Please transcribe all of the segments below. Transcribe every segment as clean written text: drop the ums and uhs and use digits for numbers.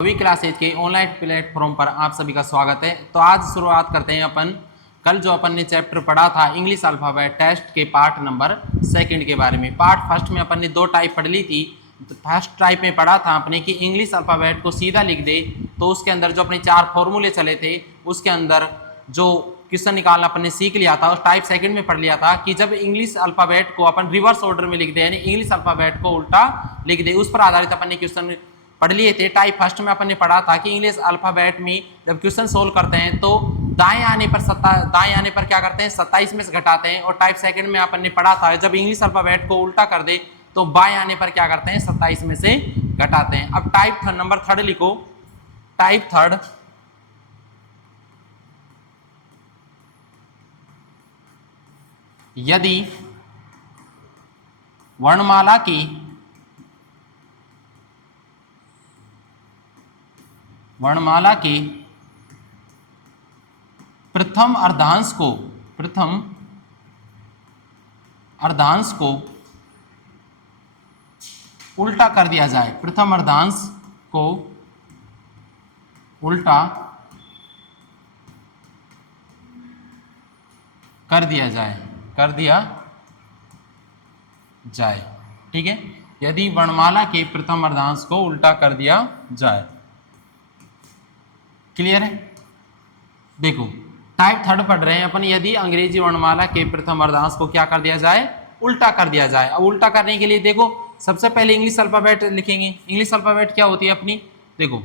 सभी क्लासेज के online platform पर आप सभी का स्वागत है। तो आज शुरुआत करते हैं अपन कल जो अपन ने चैप्टर पढ़ा था इंग्लिश अल्फाबेट टेस्ट के पार्ट नंबर 2 के बारे में। पार्ट फर्स्ट में अपन ने 2 टाइप पढ़ ली थी। तो फर्स्ट टाइप में पढ़ा था अपने कि इंग्लिश अल्फाबेट को सीधा लिख दे, तो उसके अंदर जो अपने 4 फॉर्मूले चले थे उसके अंदर जो क्वेश्चन निकालना अपन ने सीख लिया था। उस टाइप सेकंड में पढ़ लिया था कि जब इंग्लिश अल्फाबेट को अपन रिवर्स ऑर्डर में लिख दे, यानी इंग्लिश अल्फाबेट को उल्टा लिख दे, उस पर आधारित अपन ने क्वेश्चन पढ़ लिए थे। टाइप फर्स्ट में अपन ने पढ़ा था कि इंग्लिश अल्फाबेट में जब क्वेश्चन सोल्व करते हैं तो दाएं आने पर क्या करते हैं 27 में से घटाते हैं। और टाइप सेकंड में अपन ने पढ़ा था जब इंग्लिश अल्फाबेट को उल्टा कर दे तो बाएं आने पर क्या करते हैं 27 में से घटाते हैं। अब टाइप नंबर थर्ड लिखो। टाइप थर्ड, यदि वर्णमाला के प्रथम अर्धांश को उल्टा कर दिया जाए, प्रथम अर्धांश को उल्टा कर दिया जाए, ठीक है। यदि वर्णमाला के प्रथम अर्धांश को उल्टा कर दिया जाए, क्लियर है। देखो टाइप थर्ड पढ़ रहे हैं अपन, यदि अंग्रेजी वर्णमाला के प्रथम अर्धांश को क्या कर दिया जाए, उल्टा कर दिया जाए। अब उल्टा करने के लिए देखो सबसे पहले इंग्लिश अल्फाबेट लिखेंगे। इंग्लिश अल्फाबेट क्या होती है अपनी, देखो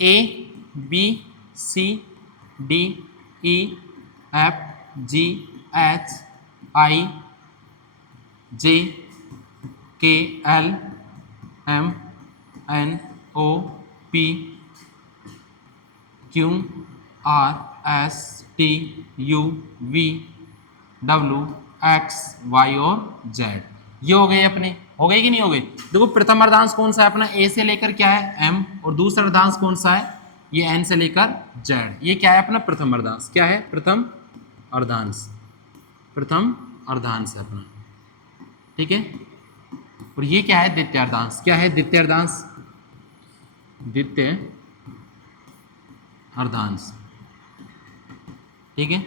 A B C D E F G H I J K L M N O P Q R S T U V W X Y और Z। ये हो गए अपने, हो गए कि नहीं हो गए। देखो प्रथम अर्धांश कौन सा है अपना, A से लेकर क्या है M, और दूसरा अर्धांश कौन सा है, ये N से लेकर Z। ये क्या है अपना प्रथम अर्धांश, क्या है प्रथम अर्धांश है अपना, ठीक है। और ये क्या है द्वितीय अर्धांश, क्या है द्वितीय अर्धांश, ठीक है।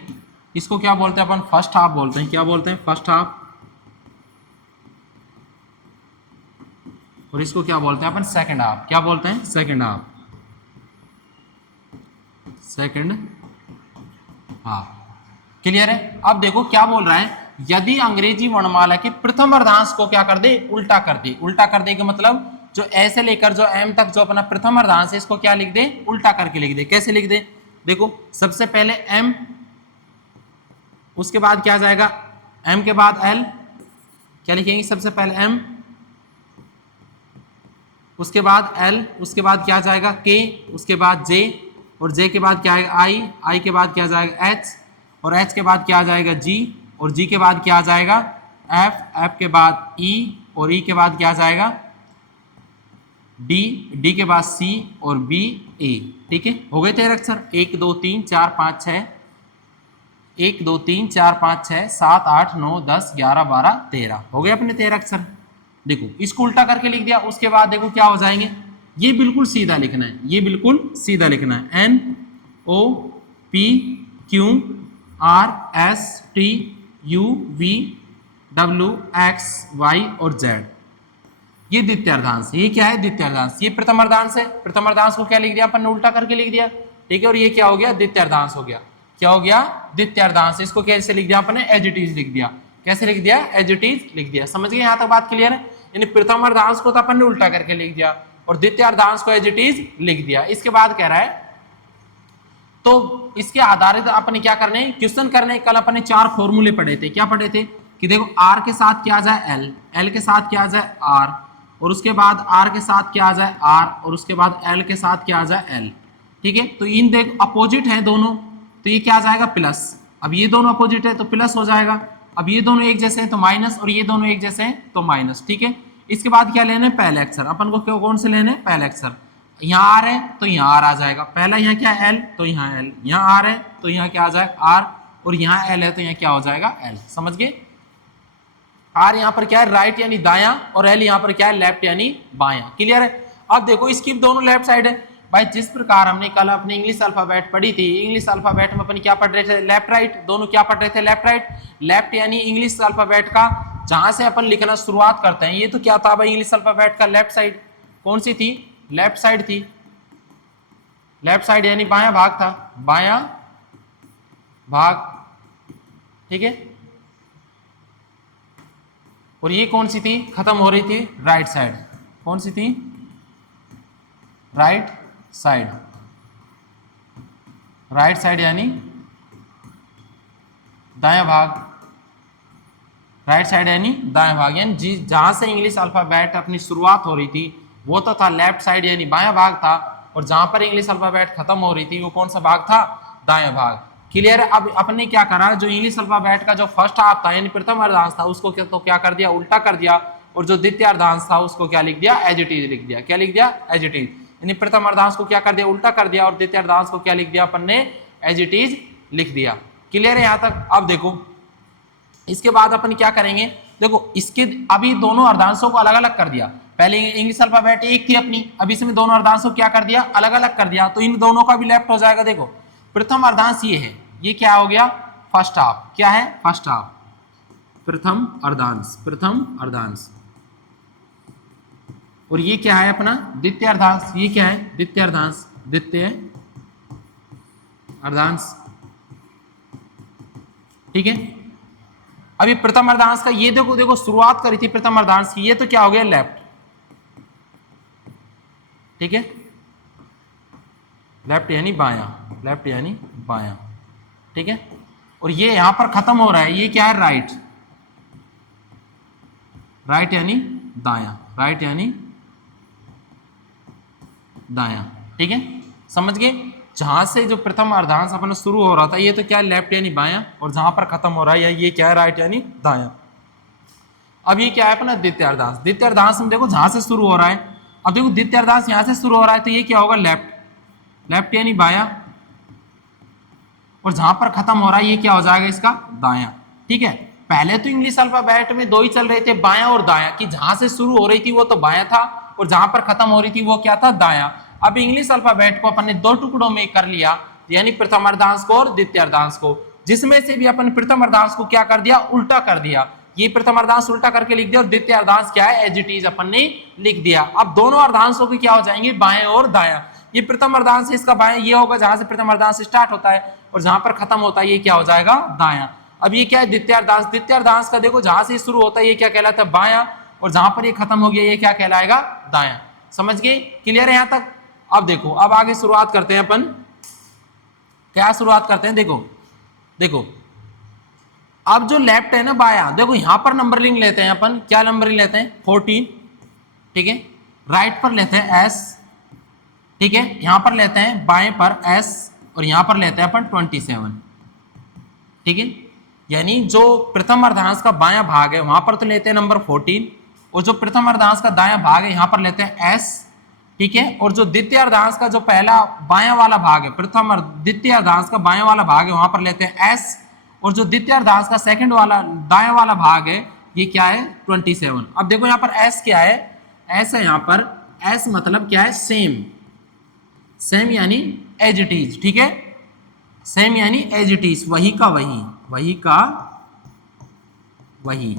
इसको क्या बोलते हैं अपन, फर्स्ट हाफ बोलते हैं। क्या बोलते हैं, फर्स्ट हाफ। और इसको क्या बोलते हैं अपन, सेकंड हाफ। क्या बोलते हैं, सेकंड हाफ। क्लियर है। अब देखो क्या बोल रहा है, यदि अंग्रेजी वर्णमाला के प्रथम अर्धांश को क्या कर दे, उल्टा कर दे। उल्टा कर दे का मतलब जो ऐसे लेकर जो एम तक जो अपना प्रथम अर्धांश है इसको क्या लिख दे, उल्टा करके लिख दे। कैसे लिख दे, देखो सबसे पहले एम, उसके बाद क्या जाएगा एम के बाद एल, क्या लिखेंगे सबसे पहले एम, उसके बाद एल, उसके बाद क्या जाएगा के, उसके बाद जे, और जे के बाद क्या आएगा आई, आई के बाद क्या जाएगा एच, और एच के बाद क्या आ जाएगा जी, और जी के बाद क्या आ जाएगा एफ, एफ के बाद ई, और ई के बाद क्या आ जाएगा डी, डी के बाद सी, और बी ए, ठीक है। हो गए 13 अक्षर, 1 2 3 4 5 6, 1 2 3 4 5 6 7 8 9 10 11 12 13, हो गए अपने 13 अक्षर। देखो इसको उल्टा करके लिख दिया, उसके बाद देखो क्या हो जाएंगे, ये बिल्कुल सीधा लिखना है, ये बिल्कुल सीधा लिखना है। N O P Q R S T U V W X Y और जेड, ये द्वितीय अर्धांश। ये क्या है द्वितीय अर्धांश, ये प्रथम अर्धांश है। प्रथम अर्धांश को क्या लिख दिया अपन ने, उल्टा करके लिख दिया, ठीक है। और ये क्या हो गया, द्वितीय अर्धांश हो गया। क्या हो गया, द्वितीय अर्धांश। इसको कैसे लिख दिया अपन ने, एज इट इज लिख दिया। कैसे लिख दिया, एज इट इज लिख दिया। समझ गए यहाँ तक बात क्लियर है। यानी प्रथम अर्धांश को तो अपन ने उल्टा करके लिख दिया और द्वितीय अर्धांश को एज इट इज लिख दिया। इसके बाद कह रहा है, तो इसके आधारित अपन क्या करने, क्वेश्चन करने। कल अपन ने 4 फॉर्मूले पढ़े थे। क्या पढ़े थे कि देखो आर के साथ क्या आ जाए एल, एल के साथ क्या आ जाए आर, और उसके बाद आर के साथ क्या आ जाए आर, और उसके बाद एल के साथ क्या आ जाए एल, ठीक है। तो इन देख अपोजिट है दोनों, तो ये क्या आ जाएगा प्लस। अब ये दोनों अपोजिट है तो प्लस हो जाएगा। अब ये दोनों एक जैसे हैं तो माइनस, और ये दोनों एक जैसे हैं तो माइनस, ठीक है। इसके बाद क्या लेने, पहले अक्षर। अपन को कौन से लेने, पहले अक्षर। यहाँ आर है तो यहाँ आर आ जाएगा पहला, यहाँ क्या है एल तो यहाँ एल, यहाँ आर है तो यहाँ क्या आ जाएगा आर, और यहाँ एल है तो यहाँ क्या हो जाएगा एल। समझ गए। आर यहाँ पर क्या है राइट यानी दायां, और एल यहाँ पर क्या है लेफ्ट यानी बायां। क्लियर है। अब देखो इसकी दोनों लेफ्ट साइड है भाई। जिस प्रकार हमने कल अपने इंग्लिश अल्फाबेट पढ़ी थी, इंग्लिश अल्फाबेट में अपन क्या पढ़ रहे थे, लेफ्ट राइट, दोनों क्या पढ़ रहे थे, लेफ्ट राइट। लेफ्ट यानी इंग्लिश अल्फाबेट का जहां से अपन लिखना शुरुआत करते हैं, ये तो क्या था भाई, इंग्लिश अल्फाबेट का लेफ्ट साइड। कौन सी थी, लेफ्ट साइड थी। लेफ्ट साइड यानी बायां भाग था, बायां भाग, ठीक है। और ये कौन सी थी, खत्म हो रही थी राइट साइड। कौन सी थी, राइट साइड। राइट साइड यानी दायां भाग, राइट साइड यानी दायां भाग, यानी जहां से इंग्लिश अल्फाबेट अपनी शुरुआत हो रही थी वो तो था लेफ्ट साइड यानी बायां भाग था, और जहां पर इंग्लिश अल्फाबेट खत्म हो रही थी वो कौन सा भाग था, दायां भाग। क्लियर है। अब अपने क्या करा, जो इंग्लिश अल्फाबेट का जो फर्स्ट हाफ था यानी प्रथम अर्धांश था उसको क्या कर दिया, उल्टा कर दिया, और जो द्वितीय अर्धांश था उसको क्या लिख दिया, एज इट इज लिख दिया। क्या लिख दिया, एज इट इज। यानी प्रथम अर्धांश को क्या कर दिया, उल्टा कर दिया, और द्वितीय अर्धांश को क्या लिख दिया अपन ने, एज इट इज लिख दिया। क्लियर है यहां तक। अब देखो इसके बाद अपन क्या करेंगे, देखो इसके अभी दोनों अर्धांशों को अलग अलग कर दिया। पहले इंग्लिश अल्फाबेट एक थी अपनी, अब इसमें दोनों अर्धांशों को क्या कर दिया, अलग अलग कर दिया, तो इन दोनों का भी लेफ्ट हो जाएगा। देखो प्रथम अर्धांश ये है, ये क्या हो गया, फर्स्ट हाफ। क्या है, फर्स्ट हाफ, प्रथम अर्धांश, प्रथम अर्धांश। और ये क्या है अपना द्वितीय अर्धांश, ये क्या है, द्वितीय अर्धांश, द्वितीय अर्धांश, ठीक है। अभी प्रथम अर्धांश का ये देखो, देखो शुरुआत करी थी प्रथम अर्धांश की, ये तो क्या हो गया, लेफ्ट, ठीक है। लेफ्ट यानी बायां, लेफ्ट यानी बायां, ठीक है। और ये यहां पर खत्म हो रहा है, ये क्या है, राइट, राइट यानी दायां, राइट यानी दायां, ठीक है। समझ गए। जहां से जो प्रथम अर्धांश अपना शुरू हो रहा था ये तो क्या है, लेफ्ट यानी बायां, और जहां पर खत्म हो रहा है ये क्या है, राइट यानी दायां। अब ये क्या है अपना द्वितीय अर्धांश। द्वितीय अर्धांश में देखो जहां से शुरू हो रहा है, अब देखो द्वितीय अर्धांश यहां से शुरू हो रहा है तो ये क्या होगा, लेफ्ट, लेफ्ट यानी बायां, और जहां पर खत्म हो रहा है ये क्या हो जाएगा, इसका दायां, ठीक है। पहले तो इंग्लिश अल्फाबेट में दो ही चल रहे थे, बायां और दायां, कि जहां से शुरू हो रही थी वो तो बायां था, और जहां पर खत्म हो रही थी वो क्या था, दायां। अब इंग्लिश अल्फाबेट को अपन ने दो टुकड़ों में कर लिया, यानी प्रथम अर्धांश को और द्वितीय अर्धांश को, जिसमें से भी अपन प्रथम अर्धांश को क्या कर दिया, उल्टा कर दिया। ये प्रथम अर्धांश उल्टा करके लिख दिया, और द्वितीय अर्धांश क्या है, एज इट इज अपन ने लिख दिया। अब दोनों अर्धांशों के क्या हो जाएंगे, बाएं और दायां। ये प्रथम अर्धांश है, इसका बाएं ये होगा जहां से प्रथम अर्धांश स्टार्ट होता है, और जहां पर खत्म होता है ये क्या हो जाएगा, दायां। अब ये क्या है, द्वितीय अर्धांश। द्वितीय अर्धांश का देखो जहां से शुरू होता है ये क्या कहलाता है, बायां, और जहां पर ये खत्म हो गया ये क्या कहलाएगा, दायां। समझ गए, क्लियर है यहां तक। अब देखो अब आगे शुरुआत करते हैं अपन, क्या शुरुआत करते हैं, देखो देखो अब जो लेफ्ट है ना बायां, देखो यहां पर नंबरिंग लेते हैं अपन, क्या नंबरिंग लेते हैं, 14, ठीक है। राइट पर लेते हैं एस, ठीक है। यहां पर लेते हैं बाएं पर एस, और यहां पर लेते हैं अपन 27, ठीक है। यानी जो प्रथम अर्धांश का बायां भाग है वहां पर तो लेते हैं नंबर 14, और जो प्रथम अर्धांश का दायां भाग है यहां पर लेते हैं एस, ठीक है। और जो द्वितीय अर्धांश का जो पहला बायां वाला भाग है, प्रथम द्वितीय अर्धांश का बायां वाला भाग है वहां पर लेते हैं एस, और जो द्वितीय अर्धांश का सेकंड वाला दायां वाला भाग है ये क्या है, 27। अब देखो यहाँ पर एस क्या है, एस है यहाँ पर, एस मतलब क्या है, सेम, सेम यानी एज इट इज, ठीक है। सेम यानी एज इट इज, वही का वही, वही का वही।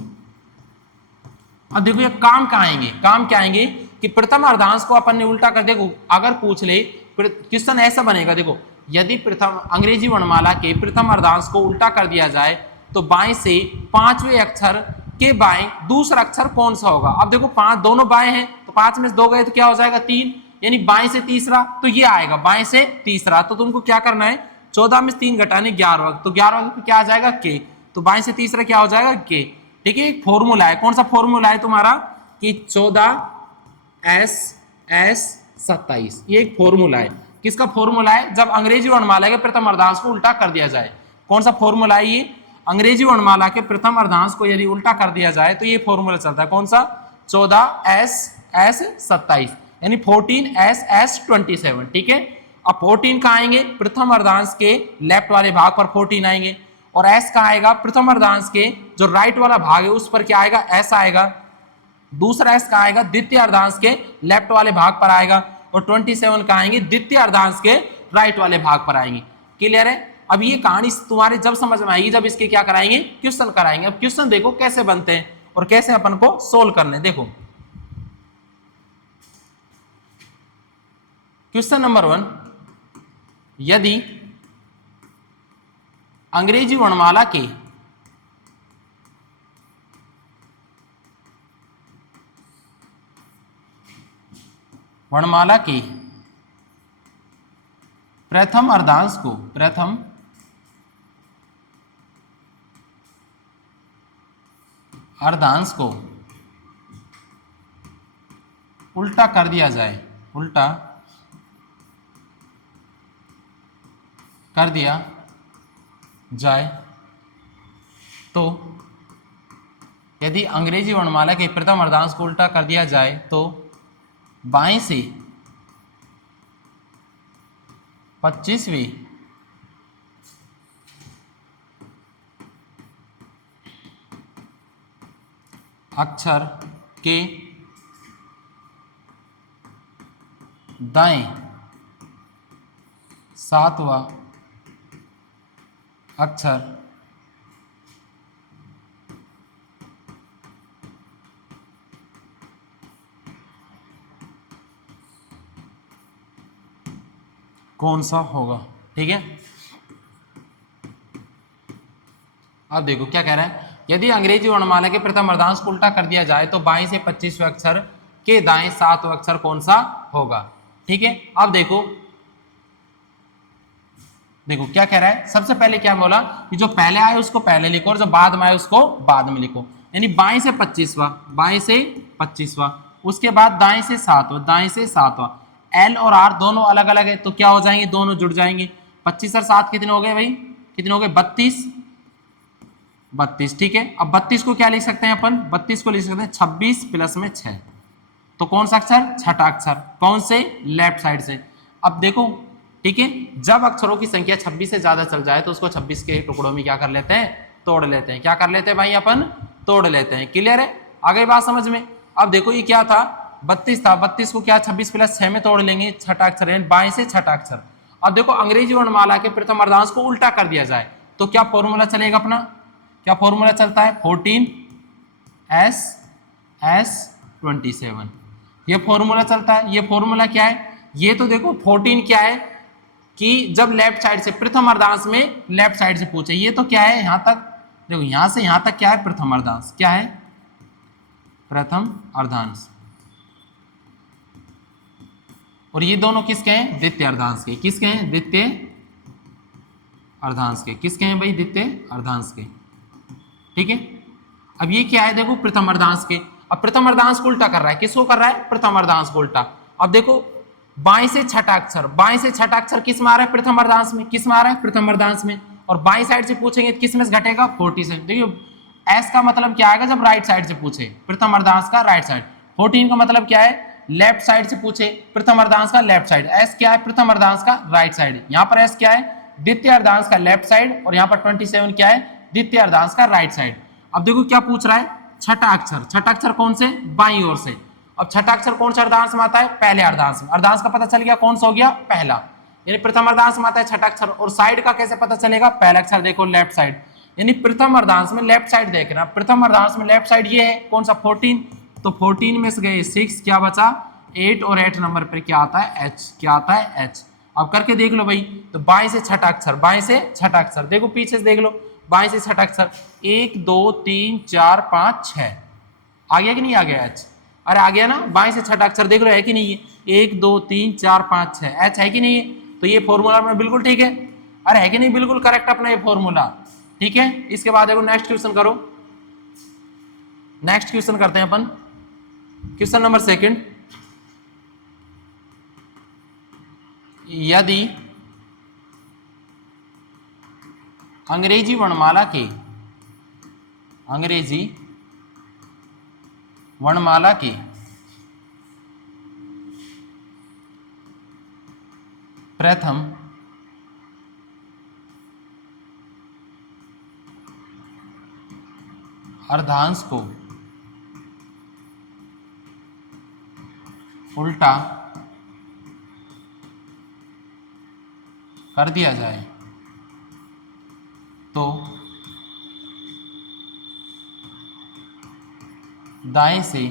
अब देखो ये काम क्या आएंगे, काम क्या आएंगे कि प्रथम अर्धांश को अपन ने उल्टा कर, देखो अगर पूछ ले क्वेश्चन ऐसा बनेगा, देखो यदि प्रथम अंग्रेजी वर्णमाला के प्रथम अर्धांश को उल्टा कर दिया जाए तो बाएं से पांचवें अक्षर के बाएं दूसरा अक्षर कौन सा होगा। अब देखो पांच दोनों बाएं हैं तो पांच में से दो गए तो क्या हो जाएगा, 3, यानी बाएं से तीसरा, तो ये आएगा बाएं से तीसरा। तो तुमको क्या करना है, 14 में 3 घटाने 11, तो 11 क्या आ जाएगा, के। तो बाएं से तीसरा क्या हो जाएगा, के, ठीक है। एक फॉर्मूला है, कौन सा फॉर्मूला है तुम्हारा, कि 14S27, ये एक फॉर्मूला है। किसका फॉर्मूला है, जब अंग्रेजी वर्णमाला के प्रथम अर्धांश को उल्टा कर दिया जाए। कौन सा फॉर्मूला है ये, अंग्रेजी वर्णमाला के प्रथम अर्धांश को यदि उल्टा कर दिया जाए तो ये फॉर्मूला चलता है, कौन सा, 14S27, यानी 14S27, ठीक है। अब 14 कहाँ आएंगे, प्रथम अर्धांश के लेफ्ट वाले भाग पर 14 आएंगे, और एस कहाँ आएगा, प्रथम अर्धांश के जो राइट वाला भाग है उस पर क्या आएगा, एस आएगा, दूसरा एस कहाँ आएगा, द्वितीय अर्धांश के लेफ्ट वाले भाग पर आएगा, और 27 कहाँ आएंगे, द्वितीय अर्धांश के राइट वाले भाग पर आएंगे। क्लियर है। अब ये कहानी तुम्हारे जब समझ में आएगी जब इसके क्या कराएंगे, क्वेश्चन कराएंगे। अब क्वेश्चन देखो कैसे बनते हैं और कैसे अपन को सोल्व करने। देखो क्वेश्चन नंबर 1, यदि अंग्रेजी वर्णमाला के प्रथम अर्धांश को उल्टा कर दिया जाए, उल्टा कर दिया जाए, तो यदि अंग्रेजी वर्णमाला के प्रथम अर्धांश को उल्टा कर दिया जाए तो बाएं से 25वीं अक्षर के दाएं 7वां अक्षर कौन सा होगा। ठीक है, अब देखो क्या कह रहा है, यदि अंग्रेजी वर्णमाला के प्रथम अर्धांश को उल्टा कर दिया जाए तो बाएं से 25वें अक्षर के दाएं 7वां अक्षर कौन सा होगा। ठीक है, अब देखो क्या कह रहा है, सबसे पहले क्या बोला कि जो पहले आए उसको पहले लिखो और जो बाद में आए उसको बाद में लिखो। यानी बाएं से 25वां, उसके बाद दाएं से 7वां, एल और आर दोनों अलग अलग है तो क्या हो जाएंगे, दोनों जुड़ जाएंगे। 25 और 7 कितने हो गए भाई, कितने हो गए, 32। ठीक है, अब 32 को क्या लिख सकते हैं अपन, 32 को लिख सकते हैं 26 प्लस में 6, तो कौन सा अक्षर, छठा अक्षर, कौन से, लेफ्ट साइड से। अब देखो ठीक है, जब अक्षरों की संख्या 26 से ज्यादा चल जाए तो उसको 26 के टुकड़ों में क्या कर लेते हैं, तोड़ लेते हैं। क्या कर लेते हैं भाई, अपन तोड़ लेते हैं। क्लियर है, आ गई बात समझ में। अब देखो ये क्या था, 32 था, 32 को क्या 26 प्लस 6 में तोड़ लेंगे, छठा अक्षर बाएं से छठा अक्षर। अब देखो अंग्रेजी वर्णमाला के प्रथम अर्धांश को उल्टा कर दिया जाए तो क्या फॉर्मूला चलेगा अपना, क्या फॉर्मूला चलता है, 14S27, ये फॉर्मूला चलता है। ये फॉर्मूला क्या है, ये तो देखो 14 क्या है कि जब लेफ्ट साइड से प्रथम अर्धांश में लेफ्ट साइड से पूछे, ये तो क्या है यहां तक, देखो यहां से यहां तक क्या है, प्रथम अर्धांश, क्या है, प्रथम अर्धांश, और ये दोनों किसके हैं, द्वितीय अर्धांश के। किसके हैं, द्वितीय अर्धांश के। किसके हैं भाई, द्वितीय अर्धांश के। ठीक है, अब ये क्या है, देखो प्रथम अर्धांश के। अब प्रथम अर्धांश को उल्टा कर रहा है, किसको कर रहा है, प्रथम अर्धांश को उल्टा। अब देखो बाएं से छठा अक्षर, बाएं से छठा अक्षर किस में आ रहा है, प्रथम अर्धांश में। किस में आ रहा है, प्रथम अर्धांश में। और बाएं साइड से पूछेंगे तो किस में से घटेगा, 40 से। देखिए एस का मतलब क्या आएगा जब राइट साइड से पूछे, प्रथम अर्धांश का राइट साइड। 14 का मतलब क्या है, लेफ्ट साइड से पूछे, प्रथम अर्धांश का लेफ्ट साइड। एस क्या है, प्रथम अर्धांश का राइट साइड। यहाँ पर एस क्या है, द्वितीय अर्धांश का लेफ्ट साइड, और यहाँ पर 27 क्या है, द्वितीय अर्धांश का राइट साइड। अब देखो क्या पूछ रहा है, छठा अक्षर। छठा अक्षर कौन से, बाईं ओर से। अब छठा अक्षर कौन सा अर्धांश में आता है, पहले अर्धांश में। अर्धांश का पता चल गया कौन सा हो गया, पहला, यानी प्रथम अर्धांश में आता है छठा अक्षर। और साइड का कैसे पता चलेगा, पहला अक्षर देखो लेफ्ट साइड, यानी प्रथम अर्धांश में लेफ्ट साइड देखना। प्रथम अर्धांश में लेफ्ट साइड ये है कौन सा, 14, तो 14 में से गए 6, क्या बचा 8, और 8 नंबर पर क्या आता है, एच। क्या आता है, एच। अब करके देख लो भाई, तो बाएं से छठा अक्षर, बाएं से छठा अक्षर, देखो पीछे से देख लो, बाएं से छठा अक्षर 1 2 3 4 5 6, आ गया कि नहीं आ गया, एच। अरे आ गया ना, बाएं से छठा अक्षर देख लो है कि नहीं है, 1 2 3 4 5 6, एच है कि नहीं है। तो ये फॉर्मूला में बिल्कुल ठीक है, अरे है कि नहीं, बिल्कुल करेक्ट अपना ये फॉर्मूला। ठीक है, इसके बाद देखो नेक्स्ट क्वेश्चन करो। नेक्स्ट क्वेश्चन करते हैं अपन, क्वेश्चन नंबर 2, यदि अंग्रेजी वर्णमाला के प्रथम अर्धांश को उल्टा कर दिया जाए तो दाएं से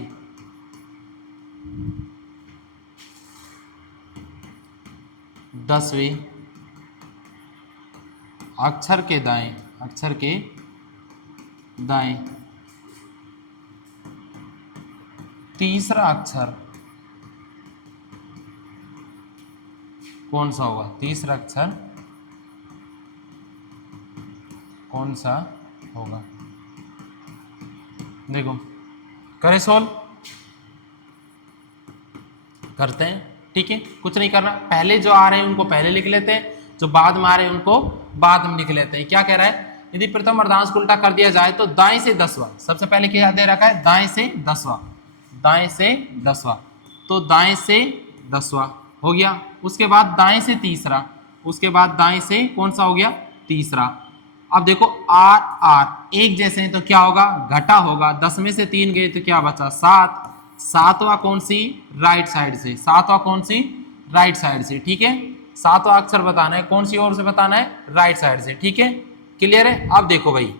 10वें अक्षर के दाएं तीसरा अक्षर कौन सा होगा? तीसरा अक्षर कौन सा होगा? देखो, करें सोल्व, करते हैं। ठीक है, कुछ नहीं करना, पहले जो आ रहे हैं उनको पहले लिख लेते हैं, जो बाद में आ रहे हैं उनको बाद में लिख लेते हैं। क्या कह रहा है? यदि प्रथम अर्धांश को उल्टा कर दिया जाए तो दाएं से 10वां, सबसे पहले क्या दे रखा है? दाएं से 10वां, दाएं से 10वां, तो दाएं से 10वां हो गया। उसके बाद दाएं से तीसरा, उसके बाद दाएं से कौन सा हो गया? तीसरा। अब देखो आर आर एक जैसे हैं तो क्या होगा? घटा होगा। 10 में से 3 गए तो क्या बचा? 7। सातवां कौन सी? राइट साइड से। सातवां कौन सी? राइट साइड से। ठीक है, सातवां अक्षर बताना है, कौन सी ओर से बताना है? राइट साइड से। ठीक है, क्लियर है? अब देखो भाई,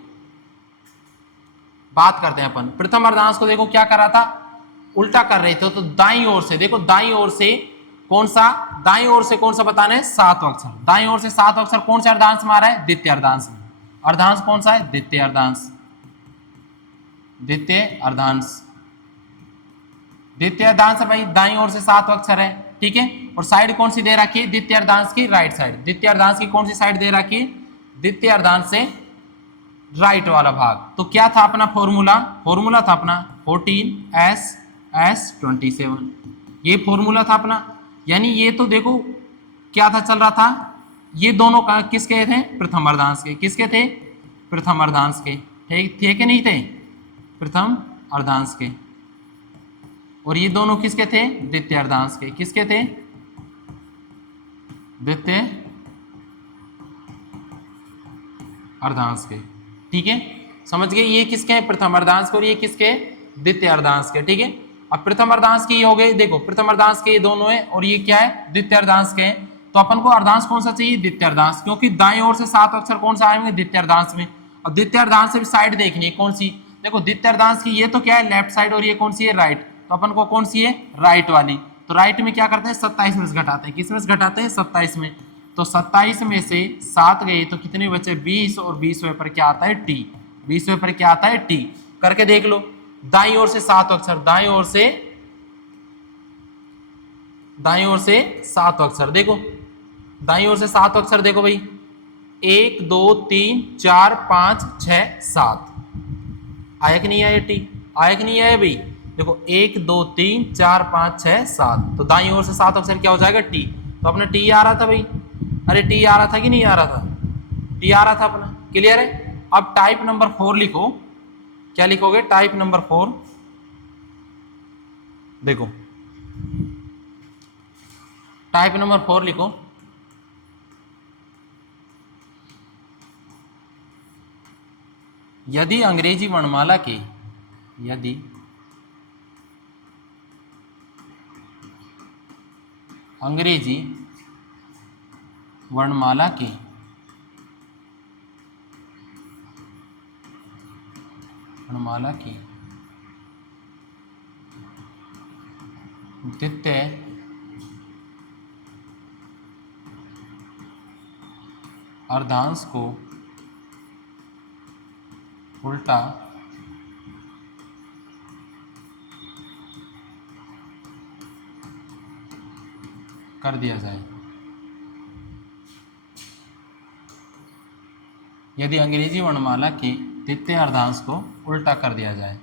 बात करते हैं अपन प्रथम अर्धांश को। देखो क्या कर रहा था? उल्टा कर रहे थे, तो दाईं ओर से देखो, दाईं ओर से कौन सा? दाईं ओर से कौन सा बताना है? सातवां अक्षर। दाईं ओर से सातवां अक्षर कौन सा अर्धांश में आ रहा है? द्वितीय अर्धांश में। अर्धांश कौन सा है? द्वितीय अर्धांश। द्वितीय अर्धांश, द्वितीय अर्धांश है भाई, दाईं ओर से सातवां अक्षर है। ठीक है, और साइड कौन सी दे रखी है? द्वितीय अर्धांश की राइट साइड। द्वितीय अर्धांश की कौन सी साइड दे रखी है? द्वितीय अर्धांश से राइट वाला भाग। तो क्या था अपना फॉर्मूला? फॉर्मूला था अपना 14s/27, ये फॉर्मूला था अपना। यानी ये तो देखो क्या था चल रहा था, ये दोनों का किसके थे? प्रथम अर्धांश के। किसके थे? प्रथम अर्धांश के। थे कि नहीं थे? प्रथम अर्धांश के। और ये दोनों किसके थे? द्वितीय अर्धांश के। किसके थे? द्वितीय अर्धांश के। ठीक है, समझ गए? ये किसके हैं? प्रथम अर्धांश के। और ये किसके? द्वितीय अर्धांश के। ठीक है, अब प्रथम अर्धांश के ये हो गए। देखो प्रथम अर्धांश के ये दोनों है, और ये क्या है? द्वितीय अर्धांश के हैं। तो अपन को अर्धांश कौन सा चाहिए? द्वितीय अर्धांश, क्योंकि दाएं ओर से 7 अक्षर कौन सा आएंगे? द्वितीय अर्धांश में। और द्वितीय अर्धांश से भी साइड देखनी है कौन सी? देखो द्वितीय अर्धांश की ये तो क्या है? लेफ्ट साइड, और ये कौन सी है? राइट। तो अपन को कौन सी है? राइट वाली। तो राइट में क्या करते हैं? 27 में से घटाते हैं। किस में से घटाते हैं? 27 में। तो 27 में से 7 गए तो कितने बचे? 20, और 20वें पर क्या आता है? टी। 20वें पर क्या आता है? टी। करके देख लो, दाईं ओर से 7 अक्षर, दाईं ओर से 7 अक्षर। देखो दाईं ओर से 7 अक्षर, देखो भाई 1 2 3 4 5 6 7, आया कि नहीं आया? टी आया कि नहीं आया भाई? देखो 1 2 3 4 5 6 7, तो दाईं ओर से 7 अक्षर क्या हो जाएगा? टी। तो अपना टी आ रहा था भाई। अरे टी आ रहा था कि नहीं आ रहा था? टी आ रहा था अपना। क्लियर है? अब टाइप नंबर 4 लिखो। क्या लिखोगे? Type number 4। देखो टाइप नंबर 4 लिखो। यदि अंग्रेजी वर्णमाला के अंग्रेजी वर्णमाला के द्वितीय अर्धांश को उल्टा कर दिया जाए। यदि अंग्रेजी वर्णमाला के द्वितीय अर्धांश को उल्टा कर दिया जाए।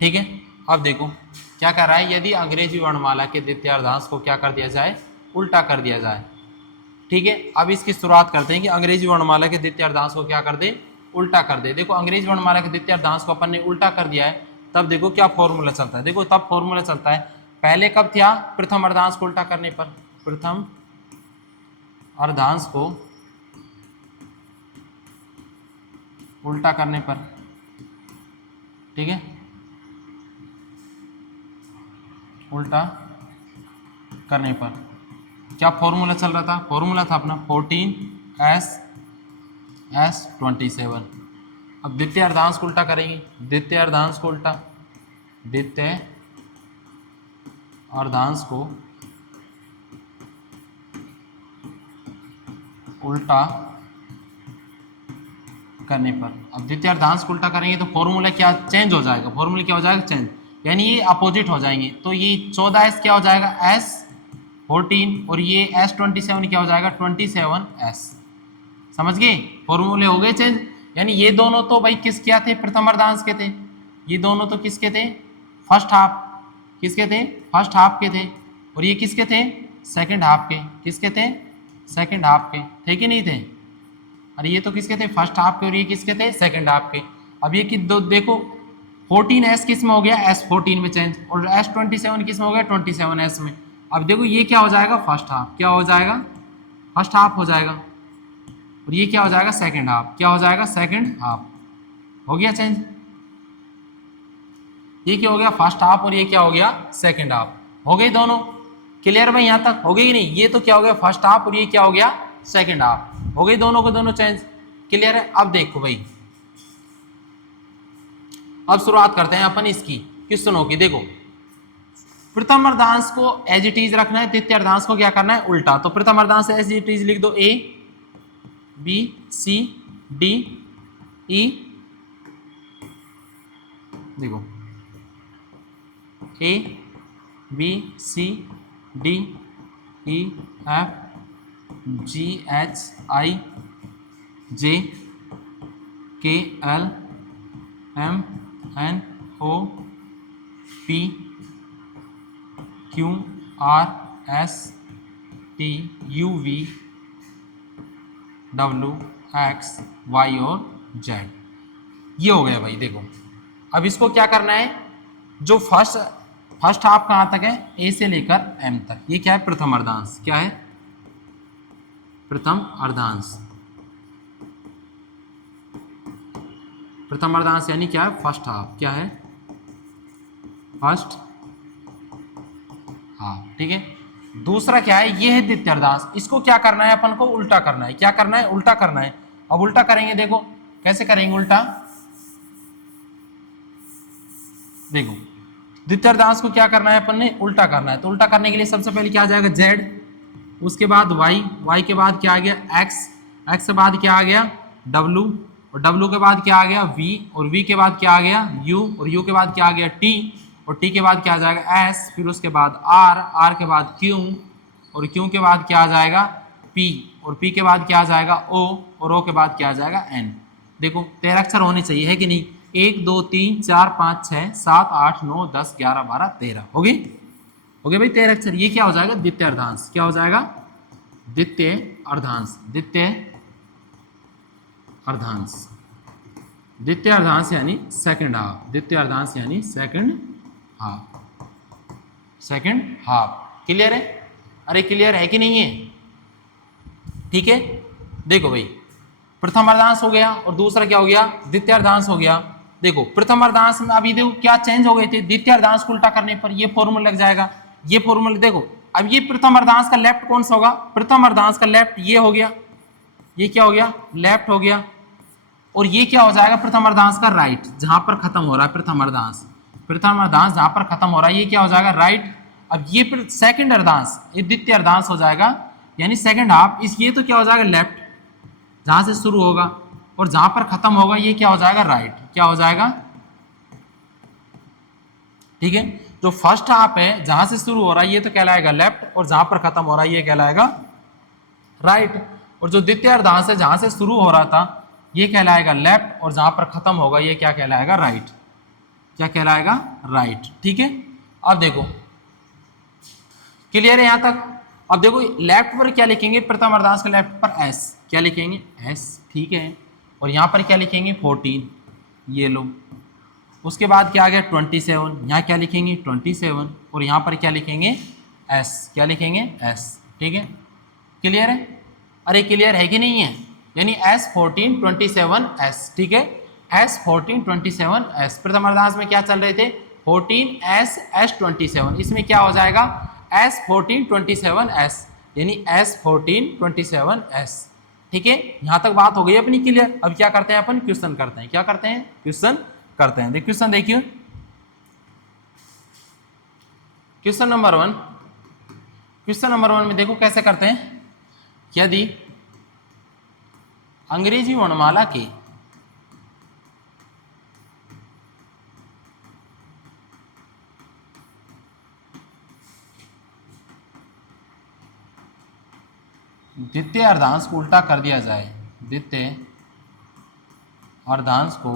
ठीक है, अब देखो क्या कर रहा है? यदि अंग्रेजी वर्णमाला के द्वितीय अर्धांश को क्या कर दिया जाए? उल्टा कर दिया जाए। ठीक है, अब इसकी शुरुआत करते हैं कि अंग्रेजी वर्णमाला के द्वितीय अर्धांश को क्या कर दे? उल्टा कर दे। देखो अंग्रेजी वर्णमाला के द्वितीय अर्धांश को अपन ने उल्टा कर दिया है, तब देखो क्या फॉर्मूला चलता है। देखो तब फॉर्मूला चलता है, पहले कब था? प्रथम अर्धांश को उल्टा करने पर। प्रथम अर्धांश को उल्टा करने पर। ठीक है, उल्टा करने पर क्या फॉर्मूला चल रहा था? फॉर्मूला था अपना 14s27। अब द्वितीय अर्धांश को उल्टा करेंगे, द्वितीय अर्धांश को उल्टा, द्वितीय अर्धांश को उल्टा करने पर, अब द्वितीय अर्धांश को उल्टा करेंगे तो फॉर्मूला क्या चेंज हो जाएगा? फॉर्मूला क्या हो जाएगा? चेंज, यानी ये अपोजिट हो जाएंगे। तो ये 14s क्या हो जाएगा? S14, और ये S27 क्या हो जाएगा? 27s। समझ गए? फॉर्मूले हो गए चेंज। यानी ये दोनों तो भाई किस क्या थे? प्रथम अर्धांश के थे। ये दोनों तो किसके थे? First half. किसके थे? फर्स्ट हाफ के थे। और ये किसके थे? सेकंड हाफ के। किसके थे? सेकंड हाफ के। थे कि नहीं थे? अरे ये तो किसके थे? फर्स्ट हाफ के। और ये किसके थे? सेकंड हाफ के। अब ये कि दो देखो 14s किस में हो गया? S14 में चेंज, और S27 किस में हो गया? 27s में। अब देखो ये क्या हो जाएगा? First half. क्या हो जाएगा? फर्स्ट हाफ हो जाएगा। और ये क्या हो जाएगा? Second half. क्या हो जाएगा? Second half. हो गया चेंज। ये क्या हो गया? फर्स्ट हाफ, और ये क्या हो गया? Second half. हो गई दोनों। क्लियर भाई? यहां तक हो गई कि नहीं? ये तो क्या हो गया? फर्स्ट हाफ, और ये क्या हो गया? Second half. हो गई दोनों को दोनों चेंज। क्लियर है? अब देखो भाई, अब शुरुआत करते हैं अपन इसकी क्वेश्चनों की। देखो प्रथम अर्धांश को एज इट इज रखना है, द्वितीय अर्धांश को क्या करना है? उल्टा। तो प्रथम अर्धांश एज इट इज लिख दो, A B C D E। देखो A B C D E F G H I J K L M N O P Q R S T U V W X Y और Z। ये हो गया भाई। देखो अब इसको क्या करना है? जो फर्स्ट हाफ कहाँ तक है? A से लेकर M तक। ये क्या है? प्रथम अर्धांश। क्या है? प्रथम अर्धांश। प्रथम अर्धांश यानी क्या है? First half. क्या है? First half. ठीक है। दूसरा क्या है? ये है द्वितीय अर्धांश। इसको क्या करना है? अपन को उल्टा करना है। क्या करना है? उल्टा करना है। अब उल्टा करेंगे, देखो कैसे करेंगे उल्टा। देखो द्वितीय अर्धांश को क्या करना है? अपन ने उल्टा करना है। तो उल्टा करने के लिए सबसे पहले क्या आ जाएगा? Z, उसके बाद Y, Y के बाद क्या आ गया? X, X के बाद क्या आ गया? W, और W के बाद क्या आ गया? V, और V के बाद क्या आ गया? U, और U के बाद क्या आ गया? T, और T के बाद क्या आ जाएगा? S, फिर उसके बाद R, R के बाद Q, और Q के बाद क्या आ जाएगा? P, और P के बाद क्या आ जाएगा? O, और O के बाद क्या आ जाएगा? N। देखो 13 अक्षर होने चाहिए, है कि नहीं? 1 2 3 4 5 6 7 8 9 10 11 12 13 हो गई। हो गया भाई 13 अक्षर। ये क्या हो जाएगा? द्वितीय अर्धांश। क्या हो जाएगा? द्वितीय अर्धांश। द्वितीय अर्धांश। द्वितीय अर्धांश यानी सेकंड हाफ। द्वितीय अर्धांश यानी second half. Second half. Clear है? अरे क्लियर है कि नहीं है? ठीक है। देखो भाई प्रथम अर्धांश हो गया, और दूसरा क्या हो गया? द्वितीय अर्धांश हो गया। देखो प्रथम अर्धांश में अभी देखो क्या चेंज हो गए थे? द्वितीय अर्धांश को उल्टा करने पर ये फॉर्मूला लग जाएगा। ये फॉर्मूला देखो, अब ये प्रथम अर्धांश का लेफ्ट कौन सा होगा? प्रथम अर्धांश का लेफ्ट ये हो गया। ये क्या हो गया? लेफ्ट हो गया। और ये क्या हो जाएगा? प्रथम अर्धांश का राइट, जहां पर खत्म हो रहा है प्रथम अर्धांश। प्रथम अर्धांश जहां पर खत्म हो रहा है ये क्या हो जाएगा? राइट। अब ये सेकंड अर्धांश, ये द्वितीय अर्धांश हो जाएगा, यानी सेकंड हाफ। इस ये तो क्या हो जाएगा? लेफ्ट, जहां से शुरू होगा, और जहां पर खत्म होगा ये क्या हो जाएगा? राइट। क्या हो जाएगा? ठीक है। जो फर्स्ट हाफ है जहां से शुरू हो रहा है ये तो कहलाएगा लेफ्ट, और जहां पर खत्म हो रहा है ये कहलाएगा राइट। और जो द्वितीय अर्धांश है जहां से शुरू हो रहा था ये कहलाएगा लेफ्ट, और जहां पर खत्म होगा ये क्या कहलाएगा? राइट। क्या कहलाएगा? राइट। ठीक है। अब देखो क्लियर है यहां तक? अब देखो लेफ्ट पर क्या लिखेंगे? प्रथम अर्धांश के लेफ्ट पर S। क्या लिखेंगे? S। ठीक है। और यहां पर क्या लिखेंगे? 14। ये लो। उसके बाद क्या आ गया? 27। यहाँ क्या लिखेंगे? 27। और यहाँ पर क्या लिखेंगे? S। क्या लिखेंगे? S। ठीक है। क्लियर है? अरे क्लियर है कि नहीं है? यानी S14 27 S। ठीक है। S14 27 S। प्रथम अर्धांश में क्या चल रहे थे? 14 S S 27। इसमें क्या हो जाएगा? S1427S, यानी S1427S। ठीक है, यहां तक बात हो गई अपनी क्लियर। अब क्या करते हैं अपन, क्वेश्चन करते हैं। क्या करते हैं, क्वेश्चन करते हैं। क्वेश्चन देखिए, क्वेश्चन नंबर 1। क्वेश्चन नंबर 1 में देखो कैसे करते हैं। यदि अंग्रेजी वर्णमाला के द्वितीय अर्धांश को उल्टा कर दिया जाए, द्वितीय अर्धांश को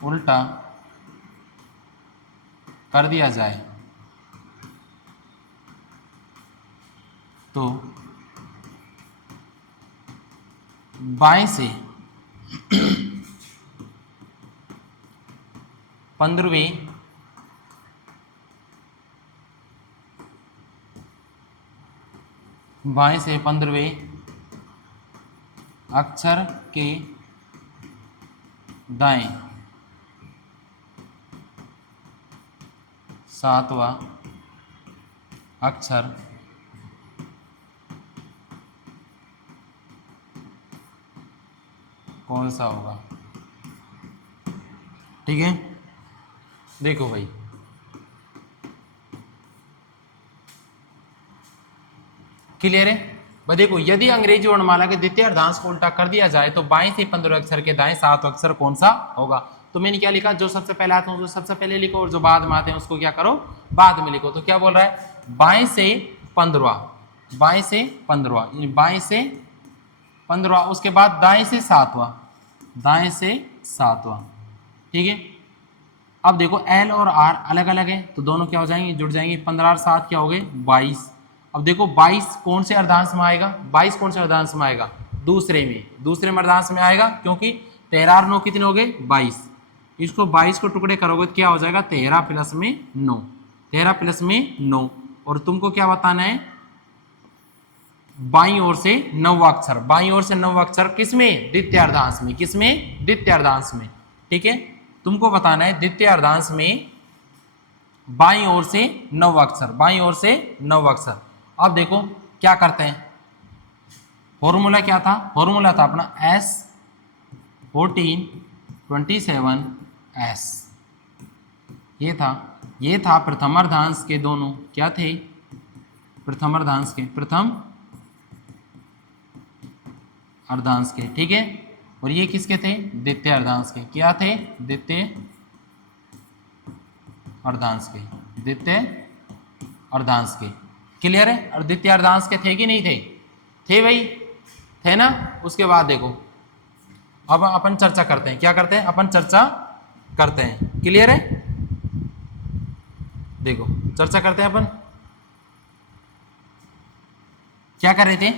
उल्टा कर दिया जाए तो बाएं से 15वें बाएं से 15वें अक्षर के दाएं 7वां अक्षर कौन सा होगा। ठीक है, देखो भाई, क्लियर है भाई। देखो, यदि अंग्रेजी वर्णमाला के द्वितीय अर्धांश को उल्टा कर दिया जाए तो बाएं से 15 अक्षर के दाएं 7 अक्षर कौन सा होगा। तो मैंने क्या लिखा, जो सबसे पहले आते हैं उसको सबसे पहले लिखो, और जो बाद में आते हैं उसको क्या करो, बाद में लिखो। तो क्या बोल रहा है, बाएं से 15, बाएं से 15, बाएं से 15, उसके बाद दाएं से 7वां, दाएं से 7वां। ठीक है, अब देखो एल और आर अलग अलग है तो दोनों क्या हो जाएंगे, जुड़ जाएंगे। 15 और 7 क्या हो गए, 22। अब देखो 22 कौन से अर्धांश में आएगा, 22 कौन से अर्धांश में आएगा, दूसरे में अर्धांश में आएगा, क्योंकि 13 और 9 कितने हो गए, 22। इसको 22 को टुकड़े करोगे तो क्या हो जाएगा, 13 प्लस में 9, 13 प्लस में 9। और तुमको क्या बताना है, बाईं ओर से 9 अक्षर, बाईं ओर से 9 अक्षर किसमें, द्वितीय अर्धांश में, किसमें, द्वितीय अर्धांश में। ठीक है, तुमको बताना है द्वितीय अर्धांश में बाईं ओर से 9 अक्षर, बाईं ओर से 9 अक्षर। अब देखो क्या करते हैं, फॉर्मूला क्या था, फॉर्मूला था अपना S1427S। ये था प्रथम अर्धांश के दोनों क्या थे, प्रथम अर्धांश के, प्रथम अर्धांश के। ठीक है, और ये किसके थे, द्वितीय अर्धांश के। क्या थे, द्वितीय अर्धांश के, द्वितीय अर्धांश के। क्लियर है, और द्वितीय अर्धांश के थे कि नहीं थे, थे भाई, थे ना। उसके बाद देखो अब अपन चर्चा करते हैं, क्या करते हैं, अपन चर्चा करते हैं। क्लियर है, देखो चर्चा करते हैं अपन। क्या कर रहे थे,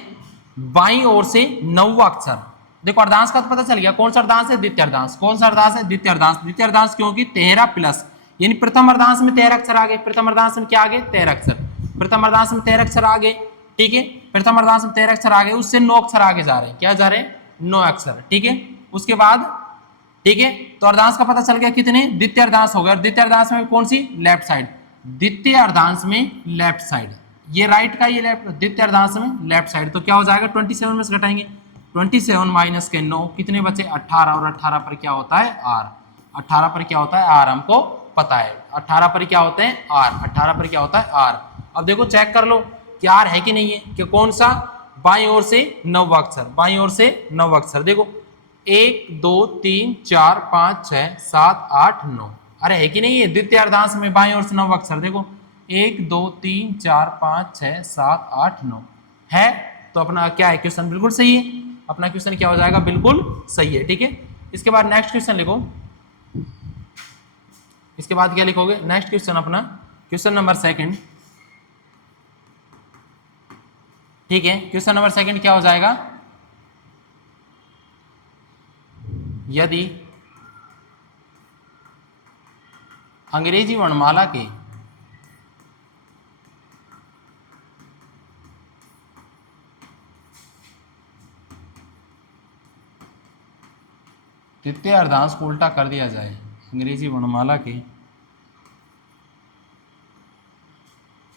बाईं ओर से 9 अक्षर। देखो अर्धांश का तो पता चल गया, कौन सा अर्धांश है, द्वितीय अर्धांश। कौन सा अर्धांश है, द्वितीय अर्धांश। द्वितीय अर्धांश क्योंकि 13 प्लस, यानी प्रथम अर्धांश में 13 अक्षर आ गए, प्रथम अर्धांश में क्या आ गए, 13 अक्षर, प्रथम अर्धांश में 13 अक्षर आ गए। ठीक है, प्रथम अर्धांश में 13 अक्षर आ गए, उससे 9 अक्षर आगे जा रहे हैं, क्या जा रहे हैं, 9 अक्षर। ठीक है, उसके बाद ठीक है, तो अर्धांश का पता चल गया कितने, द्वितीय अर्धांश हो गया। और द्वितीय अर्धांश में कौन सी, लेफ्ट साइड, द्वितीय अर्धांश में लेफ्ट साइड, ये राइट का, ये लेफ्ट, द्वितीय अर्धांश में लेफ्ट साइड। तो क्या हो जाएगा, 27 में से घटाएंगे, 27 माइनस के 9 कितने बचे, 18। और 18 पर क्या होता है, आर। 18 पर क्या होता है, आर, हमको पता है 18 पर क्या होते हैं, आर। 18 पर क्या होता है, आर। अब देखो चेक कर लो कि आर है कि नहीं है, कि कौन सा, बाईं ओर से 9 अक्षर, बाईं ओर से 9 अक्षर। देखो 1 2 3 4 5 6 7 8 9, अरे है कि नहीं है, द्वितीय अर्धांश में बाईं ओर से 9 अक्षर। देखो 1 2 3 4 5 6 7 8 9 है। तो अपना क्या है, क्वेश्चन बिल्कुल सही है, अपना क्वेश्चन क्या हो जाएगा, बिल्कुल सही है। ठीक है, इसके बाद नेक्स्ट क्वेश्चन लिखो। इसके बाद क्या लिखोगे, नेक्स्ट क्वेश्चन अपना क्वेश्चन नंबर 2। ठीक है, क्वेश्चन नंबर 2 क्या हो जाएगा, यदि अंग्रेजी वर्णमाला के द्वितीय अर्धांश को उल्टा कर दिया जाए, अंग्रेजी वर्णमाला के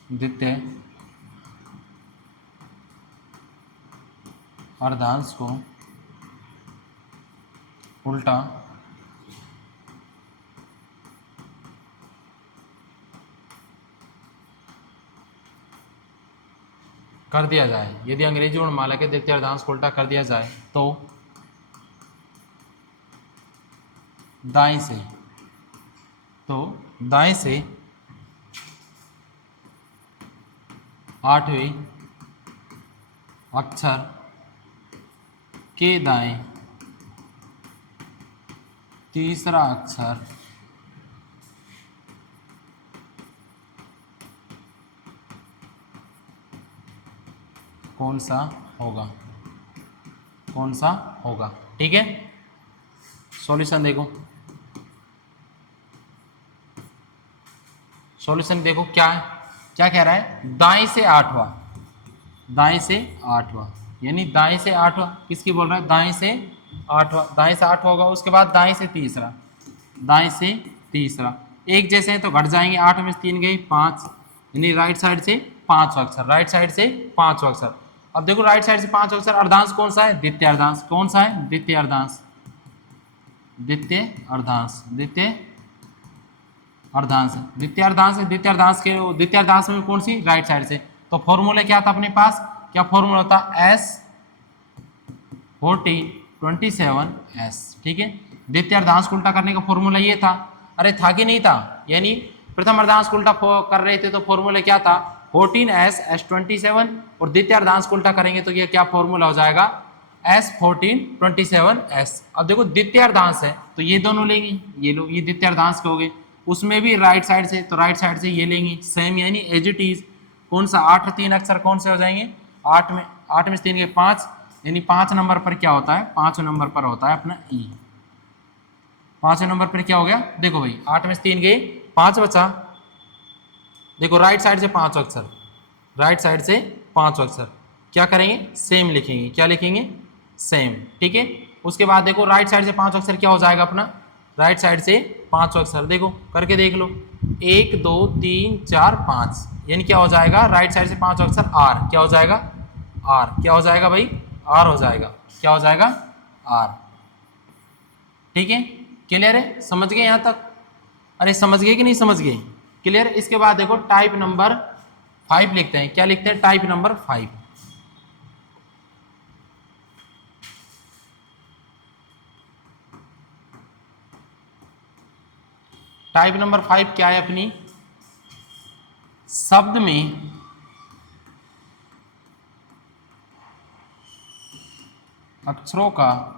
द्वितीय अर्धांश को उल्टा कर दिया जाए। यदि अंग्रेजी वर्णमाला के द्वितीय अर्धांश को उल्टा कर दिया जाए तो दाएं से 8वें अक्षर के दाएं तीसरा अक्षर कौन सा होगा। ठीक है, सॉल्यूशन देखो, क्या है, क्या कह रहा है, दाएं से आठवां, यानी दाएं से आठवां किसकी बोल रहा है, दाएं से आठवां होगा। उसके बाद दाएं से तीसरा एक जैसे हैं तो घट जाएंगे, 8 में से 3 गए 5, यानी राइट साइड से 5 अक्षर। अब देखो राइट साइड से 5 अक्षर, अर्धांश कौन सा है, द्वितीय अर्धांश। कौन सा है, द्वितीय अर्धांश द्वितीय अर्धांश में कौन सी, राइट साइड से। तो फॉर्मूला क्या था अपने पास, क्या फॉर्मूला होता, S1427S। ठीक है, द्वितीय अर्धांश को उल्टा करने का फॉर्मूला ये था। अरे था कि नहीं था, यानी प्रथम अर्धांश को उल्टा कर रहे थे तो फॉर्मूला क्या था, 14S S27, और द्वितीय अर्धांश को उल्टा करेंगे तो ये क्या फॉर्मूला हो जाएगा, S1427S। अब देखो द्वितीय अर्धांश है तो ये दोनों लेंगे, ये लो, ये द्वितीय अर्धांश के हो गए। उसमें भी राइट साइड से, तो राइट साइड से ये लेंगे सेम, यानी एज इट इज। कौन सा, 8 3 अक्षर कौन से हो जाएंगे, 8 में 3 के 5, यानी 5 नंबर पर क्या होता है, 5 नंबर पर होता है अपना ई। 5 नंबर पर क्या हो गया, देखो भाई 8 में 3 गए 5 बचा। देखो राइट साइड से 5 अक्षर, क्या करेंगे, सेम लिखेंगे। क्या लिखेंगे, सेम। ठीक है, उसके बाद देखो राइट साइड से 5 अक्षर क्या हो जाएगा अपना, राइट साइड से 5 अक्षर, देखो करके देख लो, 1 2 3 4 5, यानी क्या हो जाएगा, राइट साइड से 5 अक्षर आर, क्या हो जाएगा, भाई आर हो जाएगा, क्या हो जाएगा, आर। ठीक है, क्लियर है, समझ गए यहां तक, अरे समझ गए कि नहीं समझ गए, क्लियर। इसके बाद देखो टाइप नंबर 5 लिखते हैं। क्या लिखते हैं, टाइप नंबर 5। टाइप नंबर 5 क्या है अपनी, शब्द में अक्षरों का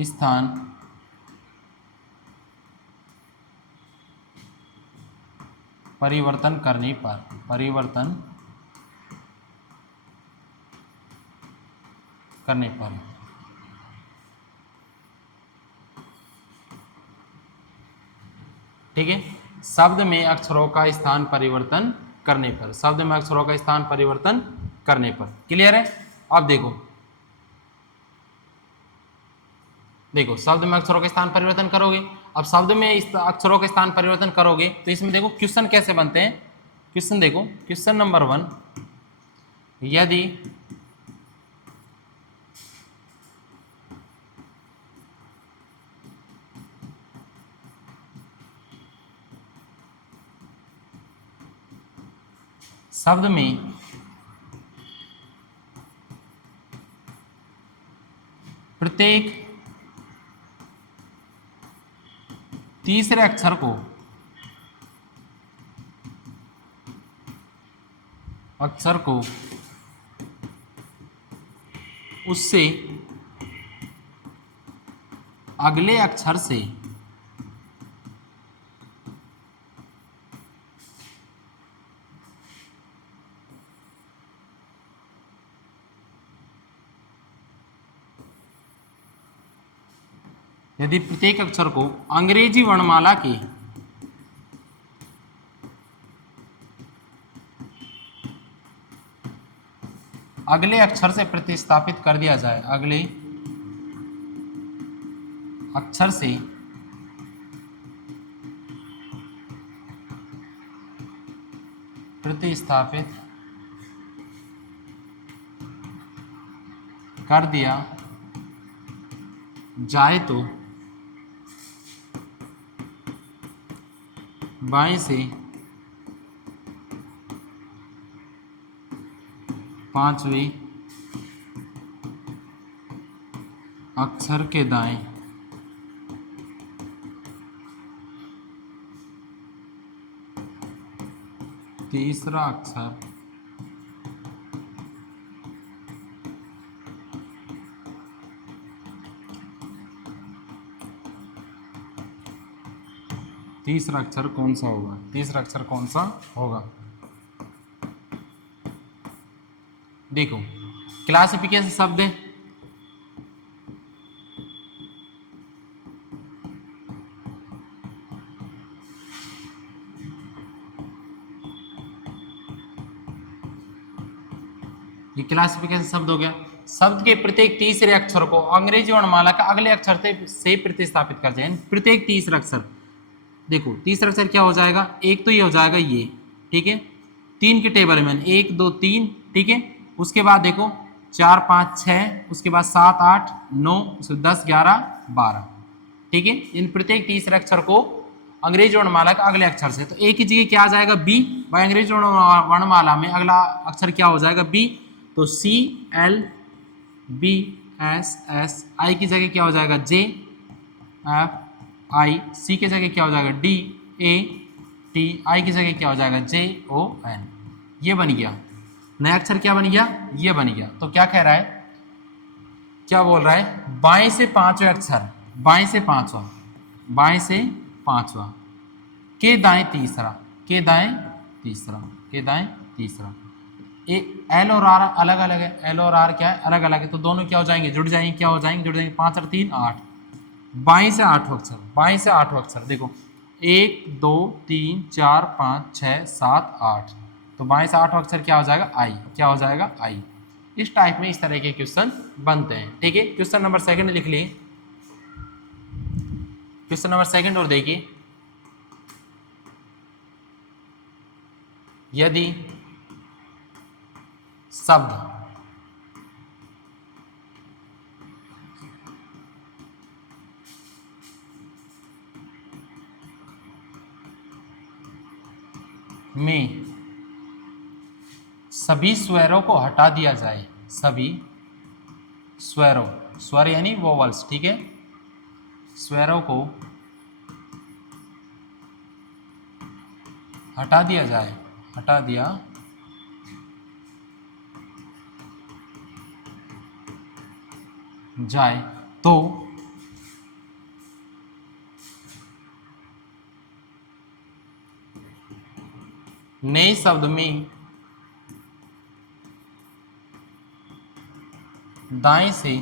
स्थान परिवर्तन करने पर ठीक है, शब्द में अक्षरों का स्थान परिवर्तन करने पर, क्लियर है। अब देखो शब्द में अक्षरों के स्थान परिवर्तन करोगे। अब शब्द में इस अक्षरों के स्थान परिवर्तन करोगे तो इसमें देखो क्वेश्चन कैसे बनते हैं। क्वेश्चन देखो, क्वेश्चन नंबर 1, यदि शब्द में प्रत्येक तीसरे अक्षर को उससे अगले अक्षर से यदि प्रत्येक अक्षर को अंग्रेजी वर्णमाला के अगले अक्षर से प्रतिस्थापित कर दिया जाए, अगले अक्षर से प्रतिस्थापित कर दिया जाए तो बाएं से पांचवें अक्षर के दाएं तीसरा अक्षर कौन सा होगा? तीसरा अक्षर कौन सा होगा? देखो क्लासिफिकेशन शब्द है, ये क्लासिफिकेशन शब्द हो गया। शब्द के प्रत्येक तीसरे अक्षर को अंग्रेजी वर्णमाला का अगले अक्षर से प्रतिस्थापित कर जाए। प्रत्येक तीसरा अक्षर, देखो तीसरा अक्षर क्या हो जाएगा? एक तो ये हो जाएगा ये, ठीक है, 3 के टेबल में 1 2 3, ठीक है। उसके बाद देखो 4 5 6, उसके बाद 7 8 9, उसके 10 11 12, ठीक है। इन प्रत्येक तीसरे अक्षर को अंग्रेजी वर्णमाला का अगले अक्षर से, तो एक ही जगह क्या आ जाएगा? बी। भाई अंग्रेजी वर्णमाला में अगला अक्षर क्या हो जाएगा? बी। तो C L B S S, I की जगह क्या हो जाएगा? जे एफ आई, सी की जगह क्या हो जाएगा? डी ए टी, आई की जगह क्या हो जाएगा? जे ओ एन। ये बन गया नया अक्षर, क्या बन गया? ये बन गया। तो क्या कह रहा है, क्या बोल रहा है? बाएं से पांचवें अक्षर, बाएं से पांचवा, बाएं से पांचवा के दाएं तीसरा, के दाएं तीसरा, के दाएं तीसरा। एल और आर अलग अलग है, एल और आर क्या है? अलग अलग है। तो दोनों क्या हो जाएंगे? जुड़ जाएंगे। क्या हो जाएंगे? जुड़ जाएंगे। 5 और 3 8। बाएं से आठवां अक्षर, बाएं से आठवां अक्षर देखो 1 2 3 4 5 6 7 8। तो बाएं से आठवां अक्षर क्या हो जाएगा? आई। क्या हो जाएगा? आई। इस टाइप में इस तरह के क्वेश्चन बनते हैं, ठीक है। क्वेश्चन नंबर 2 लिख लिए। क्वेश्चन नंबर 2 और देखिए, यदि शब्द में सभी स्वरों को हटा दिया जाए, सभी स्वरों, स्वर यानी वोवल्स, ठीक है, स्वरों को हटा दिया जाए, हटा दिया जाए तो नए शब्द में दाएं से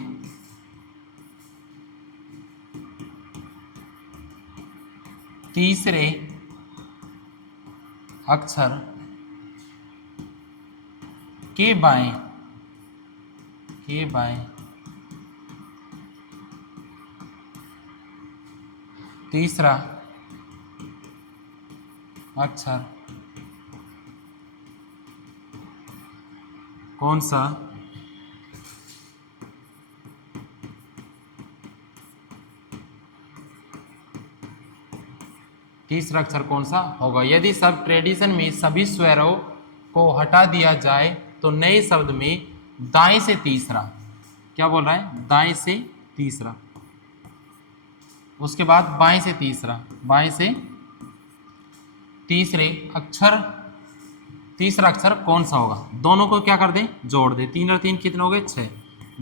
तीसरे अक्षर के बाएं, के बाएं तीसरा अक्षर कौन सा तीसरा अक्षर कौन सा होगा? यदि सब ट्रेडिशन में सभी स्वरों को हटा दिया जाए तो नए शब्द में दाएं से तीसरा, क्या बोल रहा है? दाएं से तीसरा, उसके बाद बाएं से तीसरा, बाएं से तीसरे अक्षर, तीसरा अक्षर कौन सा होगा? दोनों को क्या कर दें? जोड़ दें। 3 और 3 कितने हो गए? 6।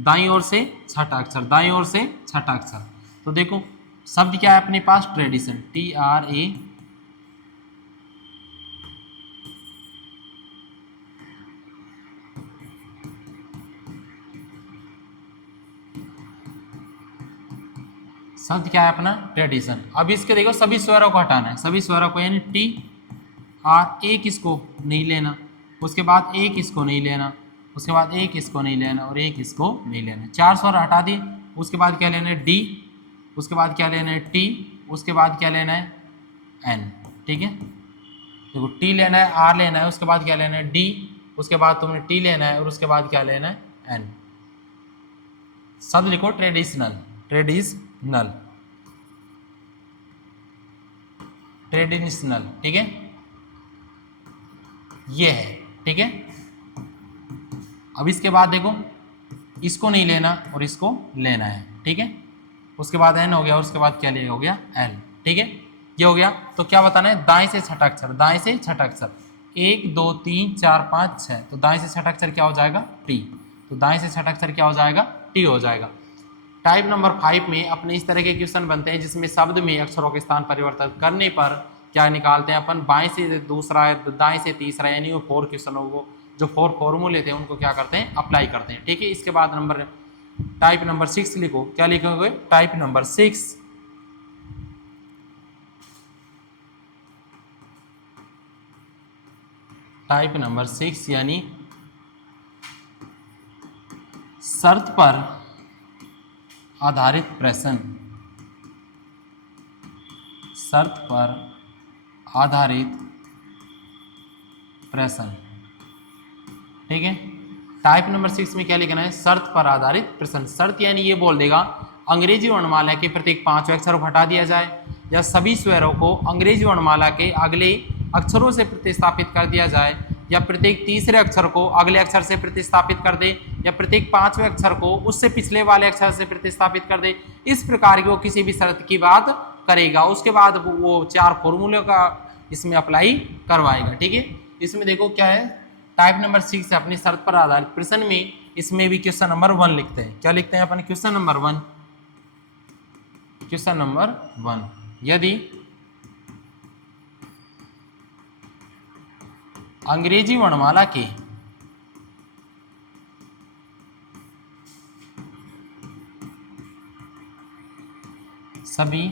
दाईं ओर से छठा अक्षर, दाईं ओर से छठा अक्षर। तो देखो शब्द क्या है अपने पास? ट्रेडिशन, TRA शब्द क्या है अपना? ट्रेडिशन। अब इसके देखो सभी स्वरों को हटाना है, सभी स्वरों को, यानी TR, एक इसको नहीं लेना, उसके बाद एक इसको नहीं लेना, उसके बाद एक इसको नहीं लेना और एक इसको नहीं लेना। 4 स्वर हटा दिए। उसके बाद क्या लेना है? D, उसके बाद क्या लेना है? T, उसके बाद क्या लेना है? N, ठीक है। देखो टी लेना है, आर लेना है, उसके बाद क्या लेना है डी, उसके बाद तुमने टी लेना है और उसके बाद क्या लेना है एन। शब्द लिखो ट्रेडिशनल, ट्रेडिशनल, ट्रेडिशनल, ठीक है, ये है, ठीक है। अब इसके बाद देखो इसको नहीं लेना और इसको लेना है, ठीक है। उसके बाद एन हो गया और उसके बाद क्या ले हो गया एल, ठीक है, ये हो गया। तो क्या बताना है, दाएं से छठा अक्षर, दाएं से छठा अक्षर, 1 2 3 4 5 6, तो दाएं से छठा अक्षर क्या हो जाएगा टी, तो दाएं से छठा अक्षर क्या हो जाएगा टी हो जाएगा। टाइप नंबर 5 में अपने इस तरह के क्वेश्चन बनते हैं जिसमें शब्द में अक्षरों के स्थान परिवर्तन करने पर क्या निकालते हैं अपन, बाएं से दूसरा दाएं से तीसरा, यानी वो 4 क्वेश्चनों को जो 4 फॉर्मूले थे उनको क्या करते हैं अप्लाई करते हैं, ठीक है। इसके बाद नंबर टाइप नंबर 6 लिखो, क्या लिखोगे टाइप नंबर 6, टाइप नंबर 6 यानी शर्त पर आधारित प्रश्न, शर्त पर आधारित प्रश्न, ठीक है। टाइप नंबर 6 में क्या लिखना है, शर्त पर आधारित प्रश्न। शर्त यानी ये बोल देगा अंग्रेजी वर्णमाला के प्रत्येक 5 अक्षरों को हटा दिया जाए, या सभी स्वरों को अंग्रेजी वर्णमाला के अगले अक्षरों से प्रतिस्थापित कर दिया जाए, या प्रत्येक तीसरे अक्षर को अगले अक्षर से प्रतिस्थापित कर दे, या प्रत्येक 5वें अक्षर को उससे पिछले वाले अक्षर से प्रतिस्थापित कर दे। इस प्रकार की वो किसी भी शर्त की बात करेगा। उसके बाद वो 4 फॉर्मूले का इसमें अप्लाई करवाएगा, ठीक है। इसमें देखो क्या है, टाइप नंबर 6 है अपनी शर्त पर आधारित प्रश्न में, इसमें भी क्वेश्चन नंबर 1 लिखते हैं। क्या लिखते हैं अपन, क्वेश्चन नंबर 1, क्वेश्चन नंबर 1, यदि अंग्रेजी वर्णमाला के सभी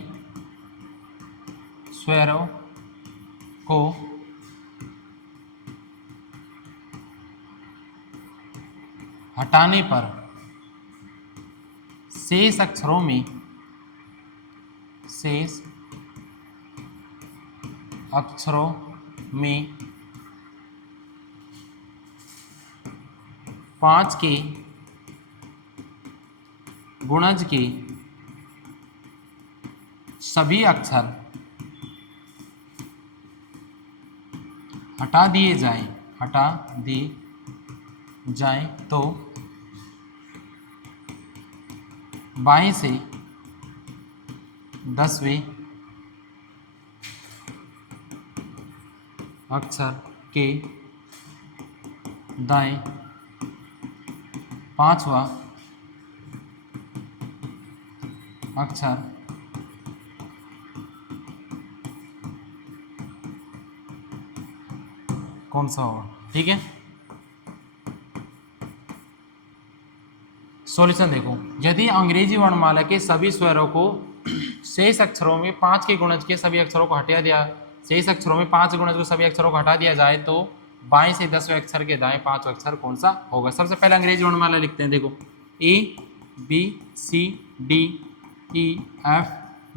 स्वरों को हटाने पर शेष अक्षरों में, शेष अक्षरों में 5 के गुणज के सभी अक्षर हटा दिए जाएं, हटा दिए जाएं, तो बाएं से 10वें अक्षर के दाएं 5वां अक्षर कौन सा होगा, ठीक है। सॉल्यूशन देखो, यदि अंग्रेजी वर्णमाला के सभी स्वरों को शेष अक्षरों में 5 के गुणज के सभी अक्षरों को हटा दिया, शेष अक्षरों में 5 गुणज के सभी अक्षरों को हटा दिया जाए, तो बाएं से 10वें अक्षर के दाएं 5 अक्षर कौन सा होगा। सबसे पहले अंग्रेजी वर्णमाला लिखते हैं, देखो A B C D E F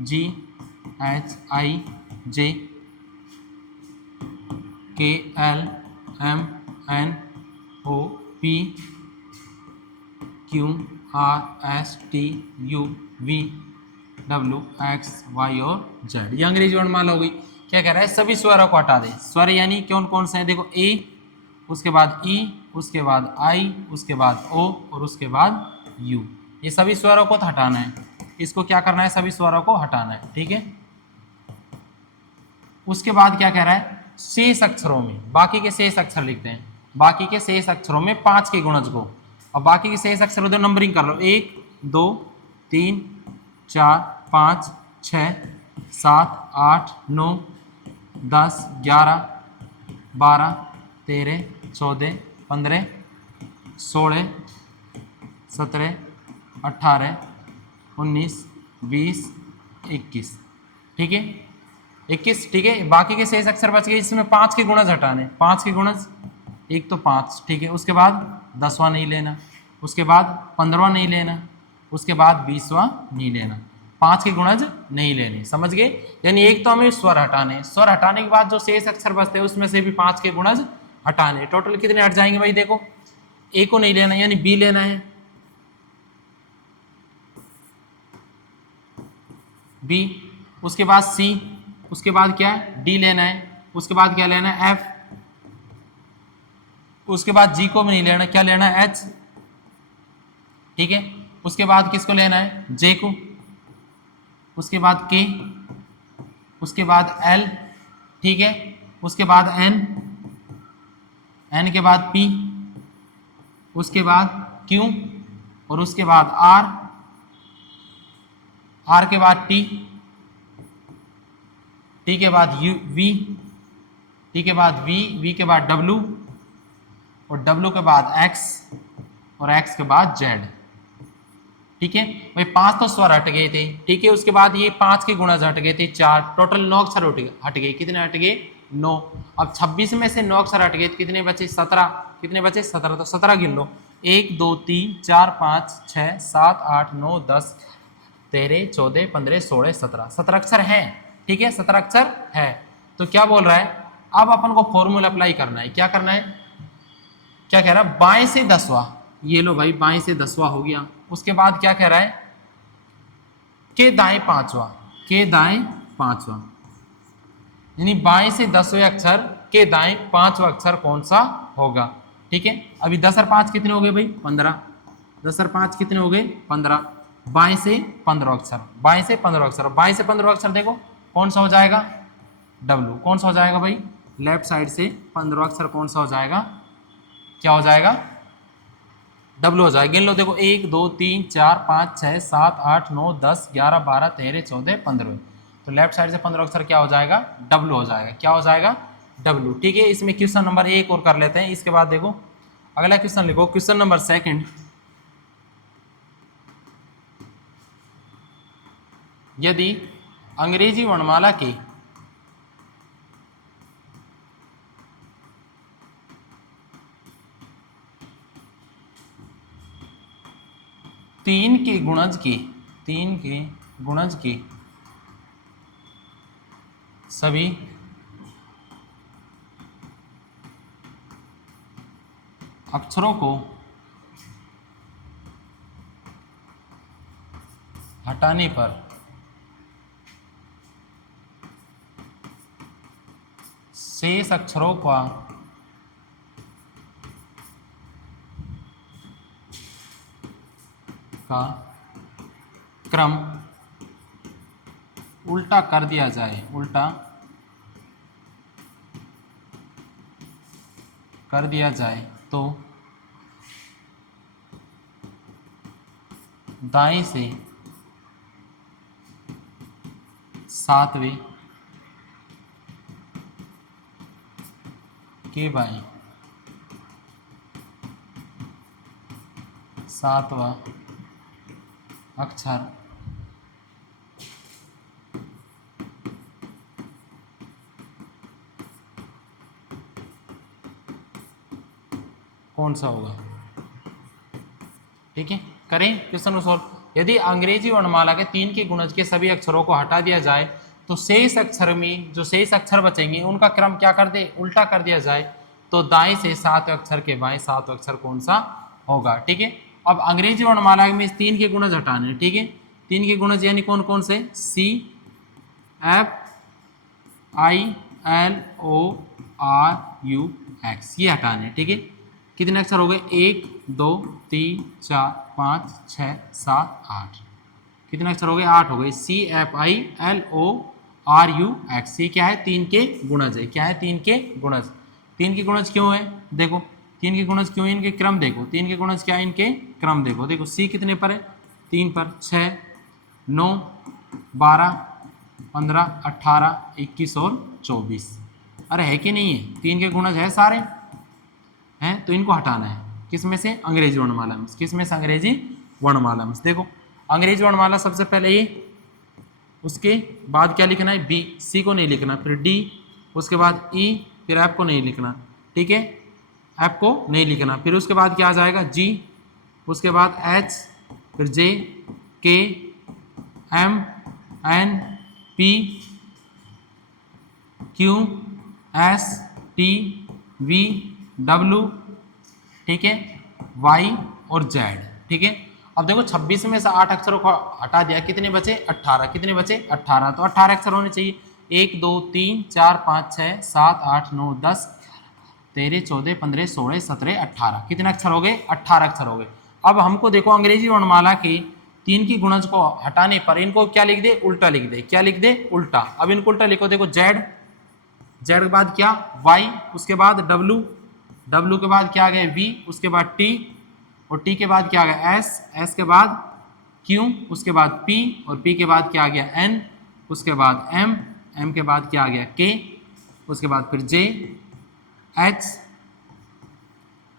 G H I J K L M N O P Q R S T U V W X Y और Z, ये अंग्रेजी वर्णमाला हो गई। क्या कह रहा है, सभी स्वरों को हटा दे। स्वर यानी कौन कौन से हैं, देखो A, उसके बाद E, उसके बाद I, उसके बाद O और उसके बाद U, ये सभी स्वरों को हटाना है। इसको क्या करना है, सभी स्वरों को हटाना है, ठीक है। उसके बाद क्या कह रहा है, शेष अक्षरों में, बाकी के शेष अक्षर लिखते हैं, बाकी के शेष अक्षरों में 5 के गुणज को, और बाकी के शेष अक्षरों को नंबरिंग कर लो, 1 2 3 4 5 6 7 8 9 10 11 12 13 14 15 16 17 18 19 20 21, ठीक है 21, ठीक है। बाकी के शेष अक्षर बच गए, इसमें 5 के गुणज हटाने, 5 के गुणज, एक तो 5, ठीक है। उसके बाद 10वां नहीं लेना, उसके बाद 15वां नहीं लेना, उसके बाद 20वां नहीं लेना, 5 के गुणज नहीं लेने, समझ गए। यानी एक तो हमें स्वर हटाने, स्वर हटाने के बाद जो शेष अक्षर बचते हैं उसमें से भी 5 के गुणज हटाने। टोटल कितने हट जाएंगे भाई, देखो ए को नहीं लेना यानी बी लेना है, बी, उसके बाद सी, उसके बाद क्या है डी लेना है, उसके बाद क्या लेना है एफ, उसके बाद जी को भी नहीं लेना, क्या लेना है एच, ठीक है। उसके बाद किसको लेना है जे को, उसके बाद के, उसके बाद एल, ठीक है, उसके बाद एन, एन के बाद पी, उसके बाद क्यू, और उसके बाद आर, आर के बाद टी, टी के बाद यू वी, टी के बाद वी, वी के बाद डब्लू, और डब्लू के बाद एक्स, और एक्स के बाद जेड, ठीक है भाई। 5 तो स्वर हट गए थे, ठीक है। उसके बाद ये 5 के गुणज हट गए थे 4, टोटल 9 अक्षर हट गए। कितने हट गए 9। अब 26 में से 9 अक्षर हट गए तो कितने बचे 17, कितने बचे 17, तो 17 गिन लो, 1 2 3 4 5 6 7 8 9 10 13 14 15 16 17, 17 अक्षर हैं, ठीक है, 17 अक्षर है। तो क्या बोल रहा है, अब अपन को फॉर्मूला अप्लाई करना है। क्या करना है, क्या कह रहा है, बाएं से 10वां, ये लो भाई बाएं से 10वां हो गया। उसके बाद क्या कह रहा है, के दाएं 5वां, के दाएं 5वां, यानी बाएं से 10वें अक्षर के दाएं 5वां अक्षर कौन सा होगा, ठीक है। अभी 10 और 5 कितने हो गए भाई 15, 10 और 5 कितने हो गए 15, बाएं से 15 अक्षर, बाएं से 15 अक्षर, बाएं से 15 अक्षर देखो कौन सा हो जाएगा डब्लू, कौन सा हो जाएगा भाई लेफ्ट साइड से 15 अक्षर कौन सा हो जाएगा, क्या हो जाएगा डब्लू हो जाएगा। गिन लो देखो 1 2 3 4 5 6 7 8 9 10 11 12 13 14 15, तो लेफ्ट साइड से 15 अक्षर क्या हो जाएगा डब्लू हो जाएगा, क्या हो जाएगा डब्लू, ठीक है। इसमें क्वेश्चन नंबर 1 और कर लेते हैं। इसके बाद देखो अगला क्वेश्चन लिखो, क्वेश्चन नंबर 2, यदि अंग्रेजी वर्णमाला के तीन के गुणज के सभी अक्षरों को हटाने पर शेष अक्षरों का क्रम उल्टा कर दिया जाए, उल्टा कर दिया जाए तो दाएं से 7वें के बाएं 7वां अक्षर कौन सा होगा, ठीक है। करें क्वेश्चन को सॉल्व। यदि अंग्रेजी वर्णमाला के 3 के गुणज के सभी अक्षरों को हटा दिया जाए तो शेष अक्षर में जो शेष अक्षर बचेंगे उनका क्रम क्या कर दे उल्टा कर दिया जाए, तो दाएं से 7वें अक्षर के बाएं 7वां अक्षर कौन सा होगा, ठीक है। अब अंग्रेजी वर्णमाला में 3 के गुणज हटाने, ठीक है। 3 के गुणज यानी कौन कौन से, C F I L O R U X, ये हटाने, ठीक है। कितने अक्षर हो गए 1 2 3 4 5 6 7 8, कितने अक्षर हो गए 8 हो गए। C F I L O R U X, ये क्या है 3 के गुणज है, क्या है 3 के गुणज। 3 के गुणज क्यों है, देखो 3 के गुणज क्यों है, इनके क्रम देखो, 3 के गुणज क्या है इनके क्रम देखो, देखो सी कितने पर है 3 पर, 6 9 12 15 18 21 और 24, अरे है कि नहीं है, 3 के गुणज है सारे हैं, तो इनको हटाना है किस में से अंग्रेजी वर्णमाला में, किस में से अंग्रेजी वर्णमाला में। देखो अंग्रेजी वर्णमाला सबसे पहले ये, उसके बाद क्या लिखना है बी, सी को नहीं लिखना, फिर डी, उसके बाद ई, फिर एफ को नहीं लिखना, ठीक है, एफ को नहीं लिखना, फिर उसके बाद क्या आ जाएगा जी, उसके बाद एच, फिर J, K, M N P Q S T V W, ठीक है, वाई और जेड, ठीक है। अब देखो 26 में से 8 अक्षरों को हटा दिया, कितने बचे 18, कितने बचे 18, तो 18 अक्षर होने चाहिए। 1 2 3 4 5 6 7 8 9 10 13 14 15 16 17 18, कितने अक्षर हो गए 18 अक्षर हो गए। अब हमको देखो अंग्रेजी वर्णमाला की 3 की गुणज को हटाने पर इनको क्या लिख दे, उल्टा लिख दे, क्या लिख दे, उल्टा। अब इनको उल्टा लिखो, देखो जेड, जेड के बाद क्या वाई, उसके बाद डब्ल्यू, डब्ल्यू के बाद क्या आ गया वी, उसके बाद टी, और टी के बाद क्या आ गया एस, एस के बाद क्यू, उसके बाद पी, और पी के बाद क्या आ गया एन, उसके बाद एम, एम के बाद क्या आ गया के, उसके बाद फिर जे, एच,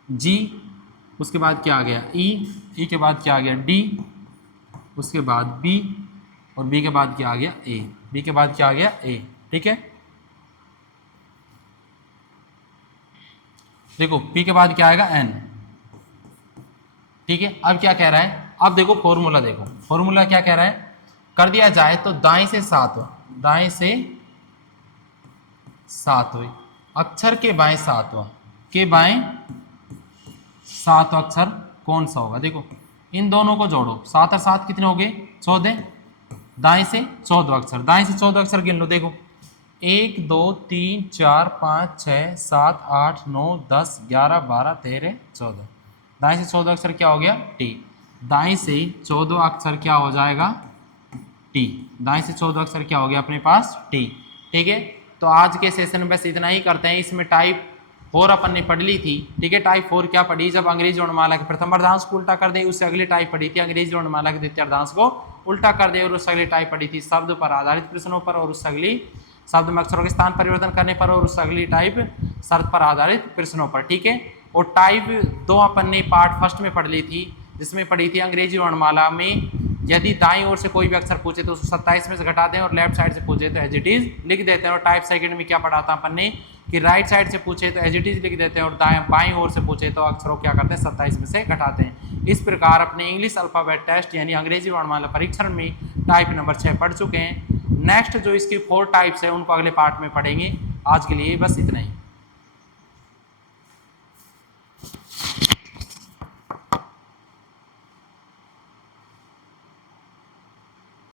जी, उसके बाद क्या आ गया ई, ई के बाद क्या आ गया डी, उसके बाद बी, और बी के बाद क्या आ गया ए, बी के बाद क्या आ गया ए, ठीक है। देखो पी के बाद क्या आएगा एन, ठीक है। अब क्या कह रहा है, अब देखो फॉर्मूला, देखो फॉर्मूला क्या कह रहा है, कर दिया जाए तो दाएं से सातवां, दाएं से सातवें अक्षर के बाएं सातवां, के बाएं सातवां अक्षर कौन सा होगा। देखो इन दोनों को जोड़ो, 7 और 7 कितने हो गए 14, दाएं से 14 अक्षर, दाएं से 14 अक्षर गिन लो। देखो 1 2 3 4 5 6 7 8 9 10 11 12 13 14, दाएं से 14 अक्षर क्या हो गया टी, दाएं से 14 अक्षर क्या हो जाएगा टी, दाएं से 14 अक्षर क्या हो गया अपने पास टी, ठीक है। तो आज के सेशन में बस इतना ही करते हैं। इसमें टाइप 4 अपन ने पढ़ ली थी, ठीक है। टाइप 4 क्या पढ़ी, जब अंग्रेजी वर्णमाला के प्रथम अर्धांश को उल्टा कर दे, उससे अगली टाइप पढ़ी थी अंग्रेजी वर्णमाला के द्वितीय अर्धांश को उल्टा कर दे, और उससे अगली टाइप पढ़ी थी शब्द पर आधारित प्रश्नों पर, और उससे अगली शब्द में अक्षरों के स्थान परिवर्तन करने पर, और उससे अगली टाइप शर्त पर आधारित प्रश्नों पर, ठीक है। और टाइप 2 अपन ने पार्ट फर्स्ट में पढ़ ली थी, जिसमें पढ़ी थी अंग्रेजी वर्णमाला में यदि दाईं ओर से कोई भी अक्षर पूछे तो 27 में से घटा दें, और लेफ्ट साइड से पूछे तो एज इट इज लिख देते हैं। और टाइप सेकंड में क्या पढ़ा था अपन ने कि राइट साइड से पूछे तो एज इट इज लिख देते हैं, और बाईं ओर से पूछे तो अक्षरों क्या करते हैं 27 में से घटाते हैं। इस प्रकार अपने इंग्लिश अल्फाबेट टेस्ट यानी अंग्रेजी वर्णमाला परीक्षण में टाइप नंबर 6 पढ़ चुके हैं। नेक्स्ट जो इसकी 4 टाइप्स है उनको अगले पार्ट में पढ़ेंगे। आज के लिए बस इतना ही।